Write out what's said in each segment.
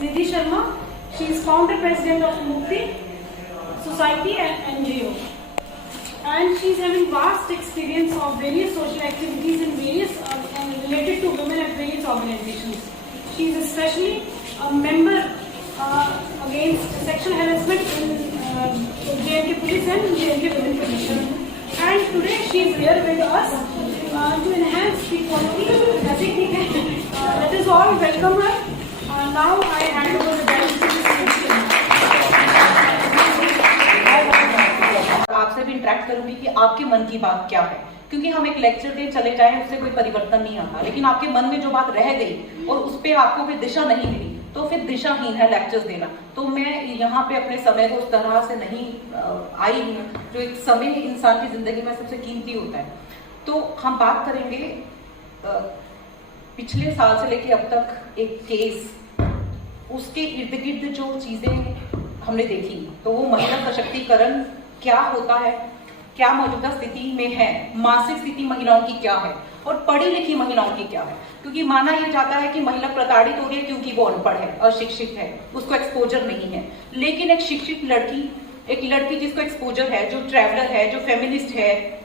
Nidhi Sharma. She is founder president of Mukti Society and NGO. And she is having vast experience of various social activities in various and related to women at various organizations. She is especially a member against sexual harassment in JNK Police and JNK Women Commission. And today she is here with us to enhance the quality. Let us all welcome her. Now I hand over the mic to this section. आपसे भी interact करूंगी कि आपके मन की बात क्या है, क्योंकि हम एक लेक्चर दे चले जाएं उससे कोई परिवर्तन नहीं आता, लेकिन आपके मन में जो बात रह गई और उस पर आपको कोई दिशा नहीं मिली तो फिर दिशाहीन है लेक्चर्स देना। तो मैं यहाँ पे अपने समय को उस तरह से नहीं आई हूँ, जो एक समय इंसान की जिंदगी में सबसे कीमती होता है। तो हम बात करेंगे पिछले साल से लेके अब तक एक केस, उसके इर्द गिर्द जो चीजें हमने देखी, तो वो महिला सशक्तिकरण क्या होता है, क्या मौजूदा स्थिति में है, मानसिक स्थिति महिलाओं की क्या है और पढ़ी लिखी महिलाओं की क्या है। क्योंकि माना यह जाता है कि महिला प्रताड़ित हो रही है क्योंकि वो अनपढ़ है, अशिक्षित है, उसको एक्सपोजर नहीं है। लेकिन एक शिक्षित लड़की, एक लड़की जिसको एक्सपोजर है, जो ट्रैवलर है, जो फेमिनिस्ट है,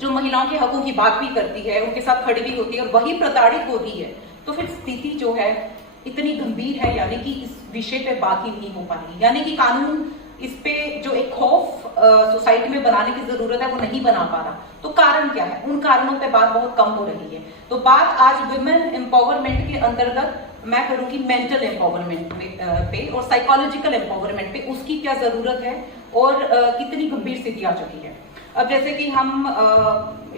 जो महिलाओं के हकों की बात भी करती है, उनके साथ खड़ी भी होती है और वही प्रताड़ित होती है, तो फिर स्थिति जो है इतनी गंभीर है, यानी कि इस विषय पे बात ही नहीं हो पाएगी। यानी कि कानून इस पे जो एक खौफ सोसाइटी में बनाने की जरूरत है वो नहीं बना पा रहा। तो कारण क्या है? उन कारणों पे बात बहुत कम हो रही है। तो बात आज वुमेन एम्पावरमेंट के अंतर्गत मैं करूंगी मेंटल एम्पावरमेंट पे और साइकोलॉजिकल एम्पावरमेंट पे, उसकी क्या जरूरत है और कितनी गंभीर स्थिति आ चुकी है। अब जैसे कि हम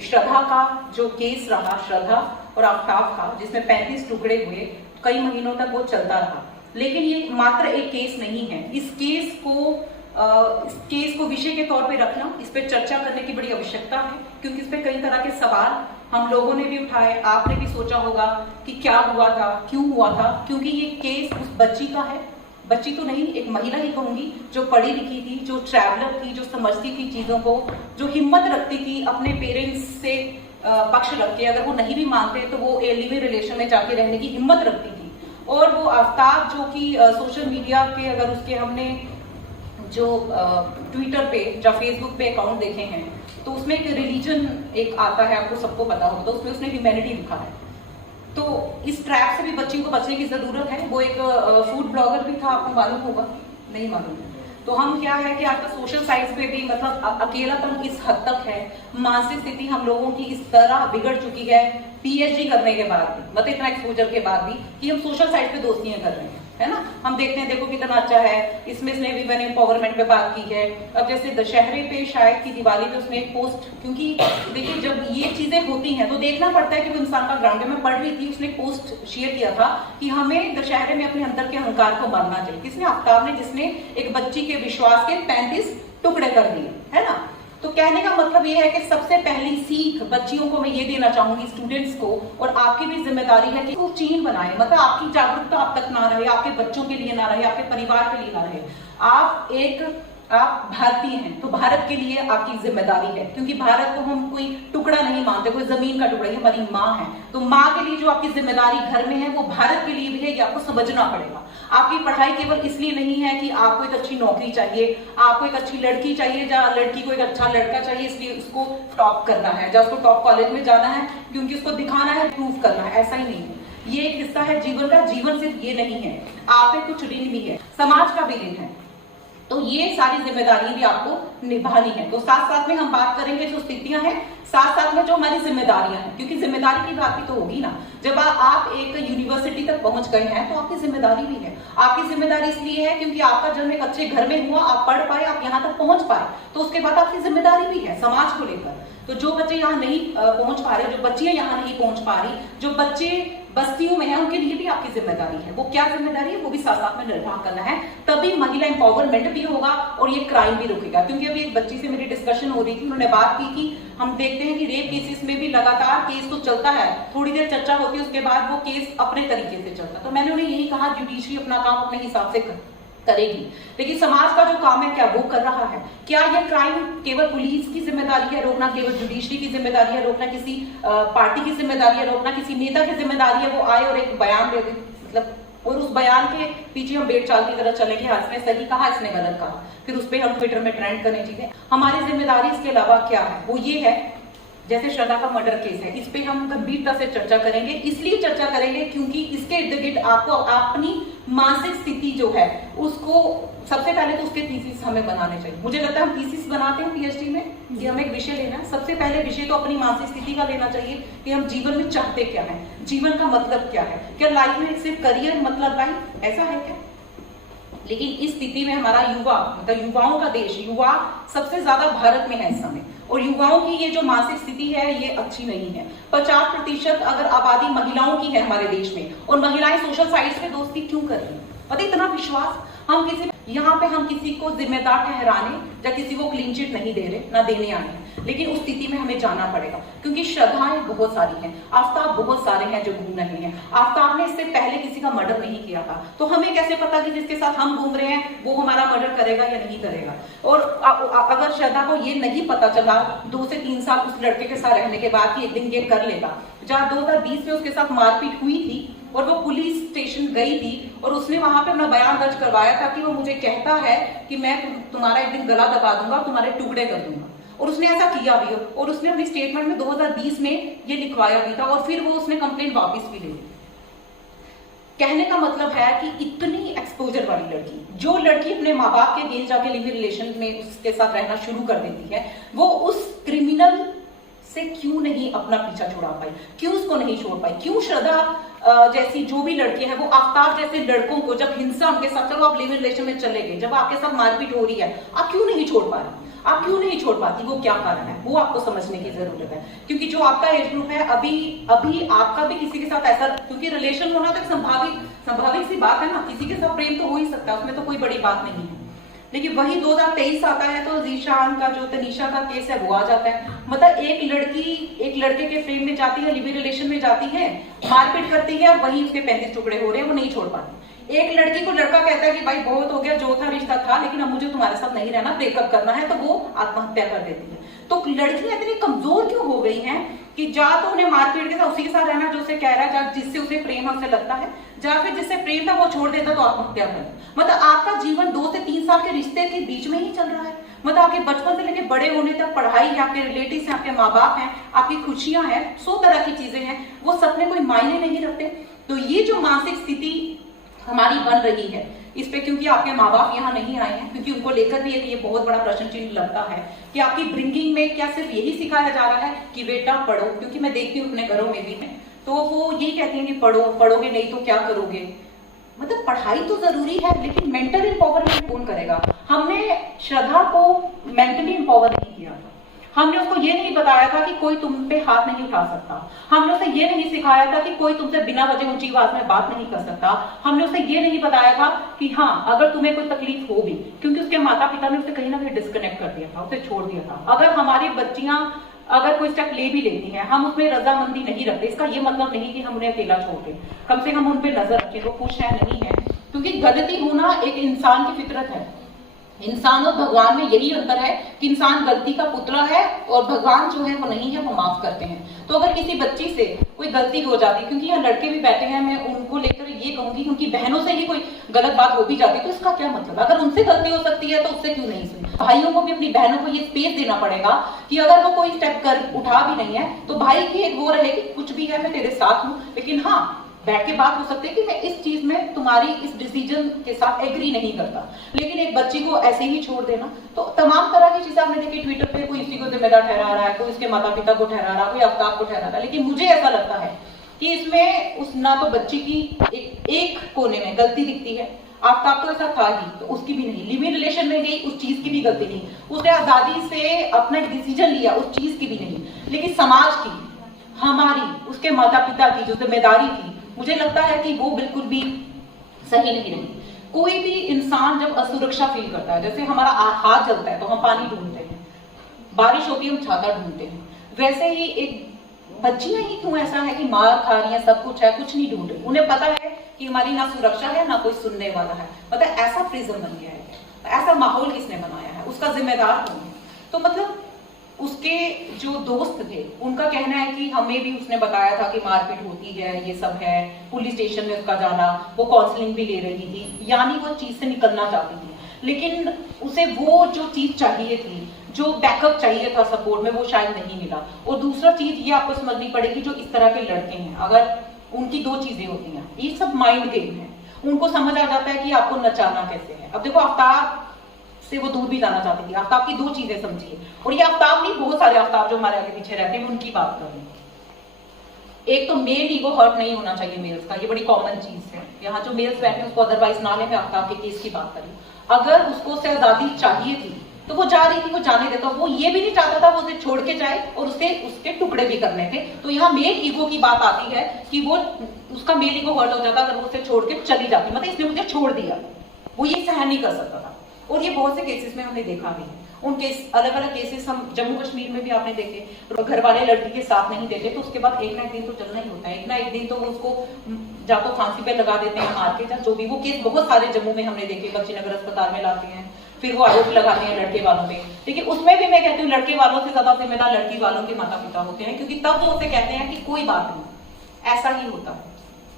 श्रद्धा का जो केस रहा, श्रद्धा और आफ्ताब का, जिसमें 35 टुकड़े हुए, कई महीनों तक वो चलता रहा, लेकिन ये मात्र एक केस नहीं है। इस केस को विषय के तौर पे रखना, इस पे चर्चा करने की बड़ी आवश्यकता है, क्योंकि इस पे कई तरह के सवाल हम लोगों ने भी उठाए, आपने भी सोचा होगा कि क्या हुआ था, क्यों हुआ था। क्योंकि ये केस उस बच्ची का है, बच्ची तो नहीं, एक महिला ही कहूंगी, जो पढ़ी लिखी थी, जो ट्रैवलर थी, जो समझती थी चीजों को, जो हिम्मत रखती थी अपने पेरेंट्स से पक्ष रख के, अगर वो नहीं भी मानते तो वो लिविंग रिलेशन में जाके रहने की हिम्मत रखती थी। और वो आफ्ताब जो कि सोशल मीडिया के, अगर उसके हमने जो ट्विटर पे या फेसबुक पे अकाउंट देखे हैं, तो उसमें एक रिलीजन एक आता है, आपको सबको पता होगा, तो उसमें उसने ह्यूमैनिटी लिखा है। तो इस ट्रैप से भी बच्ची को बचने की जरूरत है। वो एक फूड ब्लॉगर भी था, आपको मालूम होगा, नहीं मालूम। तो हम क्या है कि आपका सोशल साइट्स पे भी मतलब अकेलापन इस हद तक है, मानसिक स्थिति हम लोगों की इस तरह बिगड़ चुकी है, पीएचडी करने के बाद भी, मतलब इतना एक्सपोजर के बाद भी, कि हम सोशल साइट पे दोस्तियां कर रहे हैं, है ना। हम देखते हैं, देखो कितना अच्छा है, इसमें इसने वीमेन एम्पावरमेंट पे बात की है। अब जैसे दशहरे पे शायद की दिवाली पे उसने एक पोस्ट, क्योंकि देखिए जब ये चीजें होती हैं तो देखना पड़ता है कि वो इंसान का ग्राउंड में पढ़ रही थी, उसने पोस्ट शेयर किया था कि हमें दशहरे में अपने अंदर के अहंकार को मारना चाहिए। किसने? आफ्ताब ने, जिसने एक बच्ची के विश्वास के 35 टुकड़े कर दिए, है ना। तो कहने का मतलब ये है कि सबसे पहली सीख बच्चियों को मैं ये देना चाहूंगी, स्टूडेंट्स को, और आपकी भी जिम्मेदारी है कि वो चीन बनाए, मतलब आपकी जागरूकता आप तक ना रहे, आपके बच्चों के लिए ना रहे, आपके परिवार के लिए ना रहे। आप भारतीय हैं तो भारत के लिए आपकी जिम्मेदारी है, क्योंकि भारत को हम कोई टुकड़ा नहीं मानते, कोई जमीन का टुकड़ा, ये हमारी माँ है। तो माँ के लिए जो आपकी जिम्मेदारी घर में है वो भारत के लिए भी है, ये आपको समझना पड़ेगा। आपकी पढ़ाई केवल इसलिए नहीं है कि आपको एक अच्छी नौकरी चाहिए, आपको एक अच्छी लड़की चाहिए, या लड़की को एक अच्छा लड़का चाहिए इसलिए उसको टॉप करना है, या उसको टॉप कॉलेज में जाना है क्योंकि उसको दिखाना है, प्रूव करना है, ऐसा ही नहीं है। ये एक हिस्सा है जीवन का। जीवन सिर्फ ये नहीं है, आप पे कुछ ऋण भी है, समाज का भी ऋण है। तो ये सारी जिम्मेदारी भी आपको निभानी है। तो साथ साथ में हम बात करेंगे जो स्थितियां हैं, साथ साथ में जो हमारी जिम्मेदारियां हैं, क्योंकि जिम्मेदारी की बात भी तो होगी ना। जब आप एक यूनिवर्सिटी तक पहुंच गए हैं तो आपकी जिम्मेदारी भी है। आपकी जिम्मेदारी इसलिए है क्योंकि आपका जन्म एक अच्छे घर में हुआ, आप पढ़ पाए, आप यहाँ तक पहुंच पाए, तो उसके बाद आपकी जिम्मेदारी भी है समाज को लेकर। तो जो बच्चे यहाँ नहीं पहुंच पा रहे, जो बच्चियां यहाँ नहीं पहुंच पा रही, जो बच्चे बस्तियों में है, उनके लिए भी आपकी जिम्मेदारी है। वो क्या जिम्मेदारी है, वो भी साथ साथ में निर्वाह करना है, तभी महिला एम्पावरमेंट भी होगा और ये क्राइम भी रुकेगा। क्योंकि अभी एक बच्ची से मेरी डिस्कशन हो रही थी, उन्होंने बात की कि हम देखते हैं कि रेप केसेस में भी लगातार केस तो चलता है, थोड़ी देर चर्चा होती है, उसके बाद वो केस अपने तरीके से चलता है। तो मैंने उन्हें यही कहा, जुडिशरी अपना काम अपने हिसाब से करेगी, लेकिन समाज का जो काम है क्या वो कर रहा है? क्या ये क्राइम केवल पुलिस की जिम्मेदारी है रोकना, केवल जुडिशरी की जिम्मेदारी है रोकना, किसी पार्टी की जिम्मेदारी है रोकना, किसी नेता की जिम्मेदारी है वो आए और एक बयान दे, मतलब और उस बयान के पीछे हम बेट चाल की तरह चलेंगे, हाँ इसने सही कहा, इसने गलत कहा, फिर उस पर हम ट्विटर में ट्रेंड करें चीजें। हमारी जिम्मेदारी इसके अलावा क्या है, वो ये है, जैसे श्रद्धा का मर्डर केस है, इस पे हम गंभीरता से चर्चा करेंगे। इसलिए चर्चा करेंगे क्योंकि इसके इर्द गिर्द आपको अपनी मानसिक स्थिति जो है उसको सबसे पहले तो उसके थीसिस हमें बनाने चाहिए। मुझे लगता है हम थीसिस बनाते हैं पीएचडी में कि हमें एक विषय लेना है, सबसे पहले विषय तो अपनी मानसिक स्थिति का लेना चाहिए कि हम जीवन में चाहते क्या है, जीवन का मतलब क्या है, क्या लाइफ में सिर्फ करियर मतलब लाइफ ऐसा है क्या। लेकिन इस स्थिति में हमारा युवा, मतलब युवाओं का देश, युवा सबसे ज्यादा भारत में है इस समय, और युवाओं की ये जो मानसिक स्थिति है ये अच्छी नहीं है। 50% अगर आबादी महिलाओं की है हमारे देश में, और महिलाएं सोशल साइट्स पे दोस्ती क्यों कर रही है, पता इतना विश्वास हम किसी यहाँ पे हम किसी को जिम्मेदार ठहराने या किसी को क्लीन चिट नहीं दे रहे, ना देने आए हैं, लेकिन उस स्थिति में हमें जाना पड़ेगा क्योंकि श्रद्धाएं बहुत सारी हैं, आफ्ताब बहुत सारे हैं जो घूम रहे हैं। आफ्ताब ने इससे पहले किसी का मर्डर नहीं किया था, तो हमें कैसे पता कि जिसके साथ हम घूम रहे हैं वो हमारा मर्डर करेगा या नहीं करेगा। और अगर श्रद्धा को ये नहीं पता चला 2 से 3 साल उस लड़के के साथ रहने के बाद कि एक दिन ये कर लेगा, जहाँ 2020 में उसके साथ मारपीट हुई थी और वो पुलिस स्टेशन गई थी और उसने वहां पे अपना बयान दर्ज करवाया था कि वो मुझे कहता है कि मैं तुम्हारा एक दिन गला दबा दूंगा, तुम्हारे टुकड़े कर दूंगा, और उसने ऐसा किया भी, और उसने अपनी स्टेटमेंट में 2020 में ये लिखवाया भी था, और फिर वो उसने कंप्लेंट वापस भी ले ली। कहने का मतलब है कि इतनी एक्सपोजर वाली लड़की, जो लड़की अपने माँ बाप के अगेंस्ट जाके लिविंग रिलेशन में उसके साथ रहना शुरू कर देती है, वो उस क्रिमिनल से क्यों नहीं अपना पीछा छुड़ा पाई, क्यों उसको नहीं छोड़ पाई, क्यों श्रद्धा जैसी जो भी लड़की है वो आफ्ताब जैसे लड़कों को, जब हिंसा उनके साथ, चलो आप लिविंग रिलेशन में चले गए, जब आपके साथ मारपीट हो रही है, आप क्यों नहीं छोड़ पा रहे, आप क्यों नहीं छोड़ पाती, वो क्या कारण है, वो आपको समझने की जरूरत है। क्योंकि जो आपका एज ग्रुप है, अभी आपका भी किसी के साथ ऐसा, क्योंकि रिलेशन होना तो स्वाभाविक सी बात है ना, किसी के साथ प्रेम तो हो ही सकता है, उसमें तो कोई बड़ी बात नहीं है। लेकिन वही 2023 आता है तो जीशान का जो तनीषा का केस है वो आ जाता है। मतलब एक लड़की एक लड़के के फ्रेम में जाती है, लिविंग रिलेशन में जाती है, मारपीट करती है, और वहीं उसके 35 टुकड़े हो रहे हैं, वो नहीं छोड़ पाती। एक लड़की को लड़का कहता है कि भाई बहुत हो गया, जो था रिश्ता था, लेकिन अब मुझे तुम्हारे साथ नहीं रहना, ब्रेकअप करना है, तो वो आत्महत्या कर देती है। तो लड़कियां इतनी कमजोर क्यों हो गई हैं कि जा तो उन्हें मारपीट के साथ उसी के साथ रहना जो उसे कह रहा है, जा जिससे उसे प्रेम उसे लगता है, जा फिर जिससे प्रेम था वो छोड़ देता तो आत्महत्या कर। मतलब आपका जीवन 2 से 3 साल के रिश्ते के बीच में ही चल रहा है। मतलब आपके बचपन से लेकर बड़े होने तक पढ़ाई है, आपके रिलेटिव हैं, आपके माँ बाप हैं, आपकी खुशियां हैं, 100 तरह की चीजें हैं, वो सपने कोई मायने नहीं रखते। तो ये जो मानसिक स्थिति हमारी बन रही है इस पे, क्योंकि आपके माँ बाप यहाँ नहीं आए हैं, क्योंकि उनको लेकर भी ये बहुत बड़ा प्रश्न चिन्ह लगता है कि आपकी ब्रिंगिंग में क्या सिर्फ यही सिखाया जा रहा है कि बेटा पढ़ो। क्योंकि मैं देखती हूँ अपने घरों में भी में, तो वो यही कहती हैं कि पढ़ो, पढ़ोगे नहीं तो क्या करोगे। मतलब पढ़ाई तो जरूरी है, लेकिन मेंटल एम्पावरमेंट कौन करेगा। हमने श्रद्धा को मेंटली एम्पावर नहीं किया था, हमने उसको ये नहीं बताया था कि कोई तुम पे हाथ नहीं उठा सकता, हमने उसे ये नहीं सिखाया था कि कोई तुमसे बिना वजह ऊंची आवाज में बात नहीं कर सकता, हमने उसे ये नहीं बताया था कि हाँ अगर तुम्हें कोई तकलीफ हो भी, क्योंकि उसके माता पिता ने उसे कहीं ना कहीं डिस्कनेक्ट कर दिया था, उसे छोड़ दिया था। अगर हमारी बच्चियां अगर कोई स्टेप ले भी लेती हैं, हम उसमें रजामंदी नहीं रखते, इसका ये मतलब नहीं कि हम उन्हें अकेला छोड़ दें, कम से कम उन पे नजर रखें वो खुश है नहीं है। क्योंकि गलती होना एक इंसान की फितरत है। इंसान और भगवान में यही अंतर है कि इंसान गलती का पुतला है और भगवान जो है वो नहीं है, वो माफ करते हैं। तो अगर किसी बच्ची से कोई गलती हो जाती, क्योंकि यहाँ लड़के भी बैठे हैं, मैं उनको लेकर ये कहूंगी कि उनकी बहनों से ही कोई गलत बात हो भी जाती तो इसका क्या मतलब। अगर उनसे गलती हो सकती है तो उससे क्यों नहीं सुनी। भाइयों को भी अपनी बहनों को ये स्पेस देना पड़ेगा कि अगर वो कोई स्टेप कर उठा भी नहीं है तो भाई की एक वो रहे कि कुछ भी है मैं तेरे साथ हूँ, लेकिन हाँ बैठ के बात हो सकती है कि मैं इस चीज में तुम्हारी इस डिसीजन के साथ एग्री नहीं करता। लेकिन एक बच्ची को ऐसे ही छोड़ देना, तो तमाम तरह की चीजें आपने देखी ट्विटर पे, कोई इसी को जिम्मेदार ठहरा रहा है, कोई इसके माता पिता को ठहरा रहा है, कोई आफ्ताब को ठहरा रहा है। लेकिन मुझे ऐसा लगता है कि इसमें उस ना तो बच्ची की एक कोने में गलती दिखती है, आफ्ताब तो ऐसा था ही तो उसकी भी नहीं, लिविंग रिलेशन में गई उस चीज की भी गलती नहीं, उसने आजादी से अपना एक डिसीजन लिया उस चीज की भी नहीं, लेकिन समाज की, हमारी, उसके माता पिता की जो जिम्मेदारी थी, मुझे लगता है कि वो बिल्कुल भी सही नहीं रही। कोई भी इंसान जब असुरक्षा फील करता है, जैसे हमारा हाथ जलता है तो हम पानी ढूंढते हैं, बारिश होती है हम छाता ढूंढते हैं, वैसे ही एक बच्चियां ही क्यों ऐसा है कि मार खा रही है, सब कुछ है, कुछ नहीं ढूंढ रही, उन्हें पता है कि हमारी ना सुरक्षा है ना कोई सुनने वाला है। मतलब ऐसा प्रिज्म बन गया है, ऐसा माहौल किसने बनाया है, उसका जिम्मेदार कौन है। तो मतलब उसके जो दोस्त थे उनका कहना है कि हमें भी उसने बताया था कि मारपीट होती है, ये सब है, पुलिस स्टेशन में उसका जाना, वो काउंसलिंग भी ले रही थी, यानी वो चीज से निकलना चाहती थी, लेकिन उसे वो जो चीज चाहिए थी, जो बैकअप चाहिए था सपोर्ट में, वो शायद नहीं मिला। और दूसरा चीज ये आपको समझनी पड़ेगी, जो इस तरह के लड़के हैं, अगर उनकी दो चीजें होती हैं, ये सब माइंड गेम है, उनको समझ आ जाता है कि आपको नचाना कैसे है। अब देखो, आफ्ताब से वो दूर भी जाना चाहती थी। आफ्ताब की दो चीजें समझिए, और ये आफ्ताब नहीं, बहुत सारे आफ्ताब जो हमारे आगे पीछे रहते हैं, मैं उनकी बात कर रही हूँ। एक तो मेल ईगो हर्ट नहीं होना चाहिए मेल्स का, ये बड़ी कॉमन चीज है। यहाँ जो मेल्स बैठे हैं उसको अदरवाइज ना ले, मैं आफ्ताब के केस की बात कर रही हूँ। अगर उसको से आजादी चाहिए थी तो वो जा रही थी, वो जाने देता। वो ये भी नहीं चाहता था वो उसे छोड़ के जाए और उसे उसके टुकड़े भी करने थे। तो यहाँ मेल ईगो की बात आती है कि वो उसका मेल ईगो हर्ट हो जाता अगर वो उसे छोड़ के चली जाती, मतलब इसने मुझे छोड़ दिया, वो ये सहन नहीं कर सकता था। और ये बहुत से केसेस में हमने देखा भी है। उन केस, अलग अलग केसेस हम जम्मू कश्मीर में भी आपने देखे, घर वाले लड़की के साथ नहीं देते तो उसके बाद एक ना एक दिन तो चलना ही होता है। एक ना एक दिन तो उसको जा तो फांसी पे लगा देते हैं, मार के, या जो भी। वो केस बहुत सारे जम्मू में हमने देखे, बच्चीनगर अस्पताल में लाते हैं, फिर वो आरोप लगाते हैं लड़के वालों पे। लेकिन उसमें भी मैं कहती हूँ लड़के वालों से ज्यादा जिम्मेदार लड़की वालों के माता पिता होते हैं, क्योंकि तब वो उसे कहते हैं कि कोई बात नहीं, ऐसा ही होता है,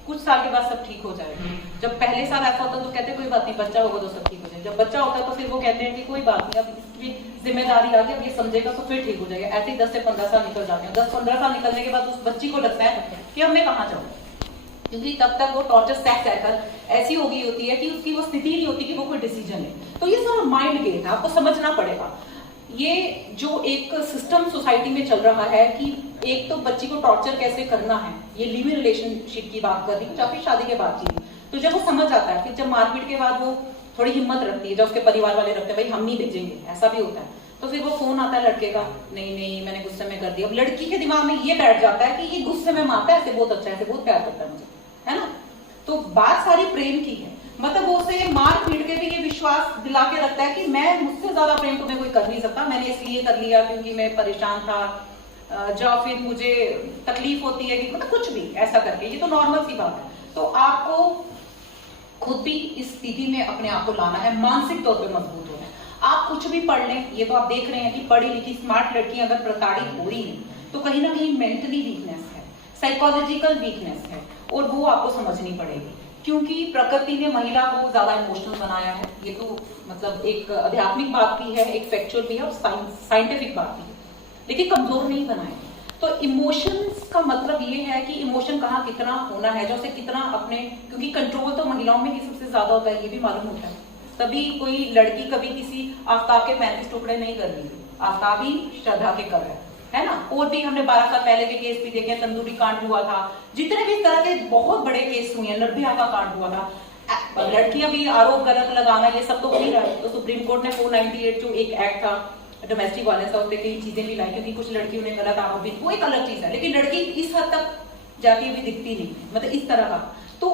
कुछ साल के बाद सब ठीक हो जाएगा। जब पहले साल ऐसा होता तो कहते कोई बात नहीं, बच्चा होगा तो सब ठीक हो जाएगा। जब बच्चा होता है तो फिर वो कहते हैं कि कोई बात नहीं, अब इसकी जिम्मेदारी आ गई, अब ये समझेगा तो फिर ठीक हो जाएगा। ऐसे ही 10 से 15 साल निकल जाते हैं। 10-15 साल निकलने के बाद उस बच्ची को लगता है कि अब मैं कहाँ जाऊँ, क्योंकि तब तक वो टॉर्चर सेक्स साइकिल ऐसी हो गई होती है कि उसकी वो स्थिति नहीं होती कि वो कोई डिसीजन ले। तो ये सारा माइंड गेम है, आपको समझना पड़ेगा। ये जो एक सिस्टम सोसाइटी में चल रहा है कि एक तो बच्ची को टॉर्चर कैसे करना है, ये लिव इन रिलेशनशिप की बात कर रही हूँ, या फिर शादी के बाद की। तो जब वो समझ आता है, फिर जब मारपीट के बाद वो थोड़ी हिम्मत रखती है, जब उसके परिवार वाले रखते हैं भाई हम नहीं भेजेंगे, ऐसा भी होता है, तो फिर वो फोन आता है लड़के का, नहीं नहीं मैंने गुस्से में कर दिया। अब लड़की के दिमाग में ये बैठ जाता है कि ये गुस्से में मारता है, ऐसे बहुत अच्छा है, ऐसे बहुत प्यार करता है मुझे, है ना। तो बात सारी प्रेम की है, मतलब वो उसे मार पीट के भी ये विश्वास दिला के रखता है कि मैं, मुझसे ज्यादा प्रेम तुम्हें कोई कर नहीं सकता, मैंने इसलिए कर लिया क्योंकि मैं परेशान था, या फिर मुझे तकलीफ होती है, कि मतलब कुछ भी ऐसा करके। ये तो नॉर्मल सी बात है। तो आपको खुद भी इस स्थिति में अपने आप को लाना है, मानसिक तौर पे मजबूत होना है। आप कुछ भी पढ़ लें, ये तो आप देख रहे हैं कि पढ़ी लिखी स्मार्ट लड़कियां अगर प्रताड़ित हो रही हैं तो कहीं ना कहीं मेंटली वीकनेस है, साइकोलॉजिकल वीकनेस है, और वो आपको समझनी पड़ेगी। क्योंकि प्रकृति ने महिला को ज्यादा इमोशनल बनाया है, ये तो मतलब एक आध्यात्मिक बात भी है, एक फैक्चुअल भी है और साइंटिफिक बात भी है, लेकिन कमजोर नहीं बनाया। तो इमोशंस का मतलब ये है कि इमोशन कहाँ कितना होना है, जो उसे कितना अपने, क्योंकि कंट्रोल तो महिलाओं में ही सबसे ज्यादा होता है, ये भी मालूम होता है। तभी कोई लड़की कभी किसी आफ्ताब के 35 टुकड़े नहीं कर रही, आफ्ताब ही श्रद्धा के कर है ना। और भी हमने 12 साल पहले के केस भी देखे, तंदूरी कांड हुआ था, जितने भी इस तरह के बहुत बड़े केस हुए हैं, निर्भया का कांड हुआ था। लड़कियां भी आरोप गलत लगाना, ये सब तो हो ही रहा है। तो सुप्रीम कोर्ट ने 498 जो एक एक्ट था डोमेस्टिक वायलेंस, उससे कई चीजें भी लाई, क्योंकि कुछ लड़कियों ने गलत आरोप भी, वो एक अलग चीज है, लेकिन लड़की इस हद तक जाती हुई दिखती नहीं, मतलब इस तरह का। तो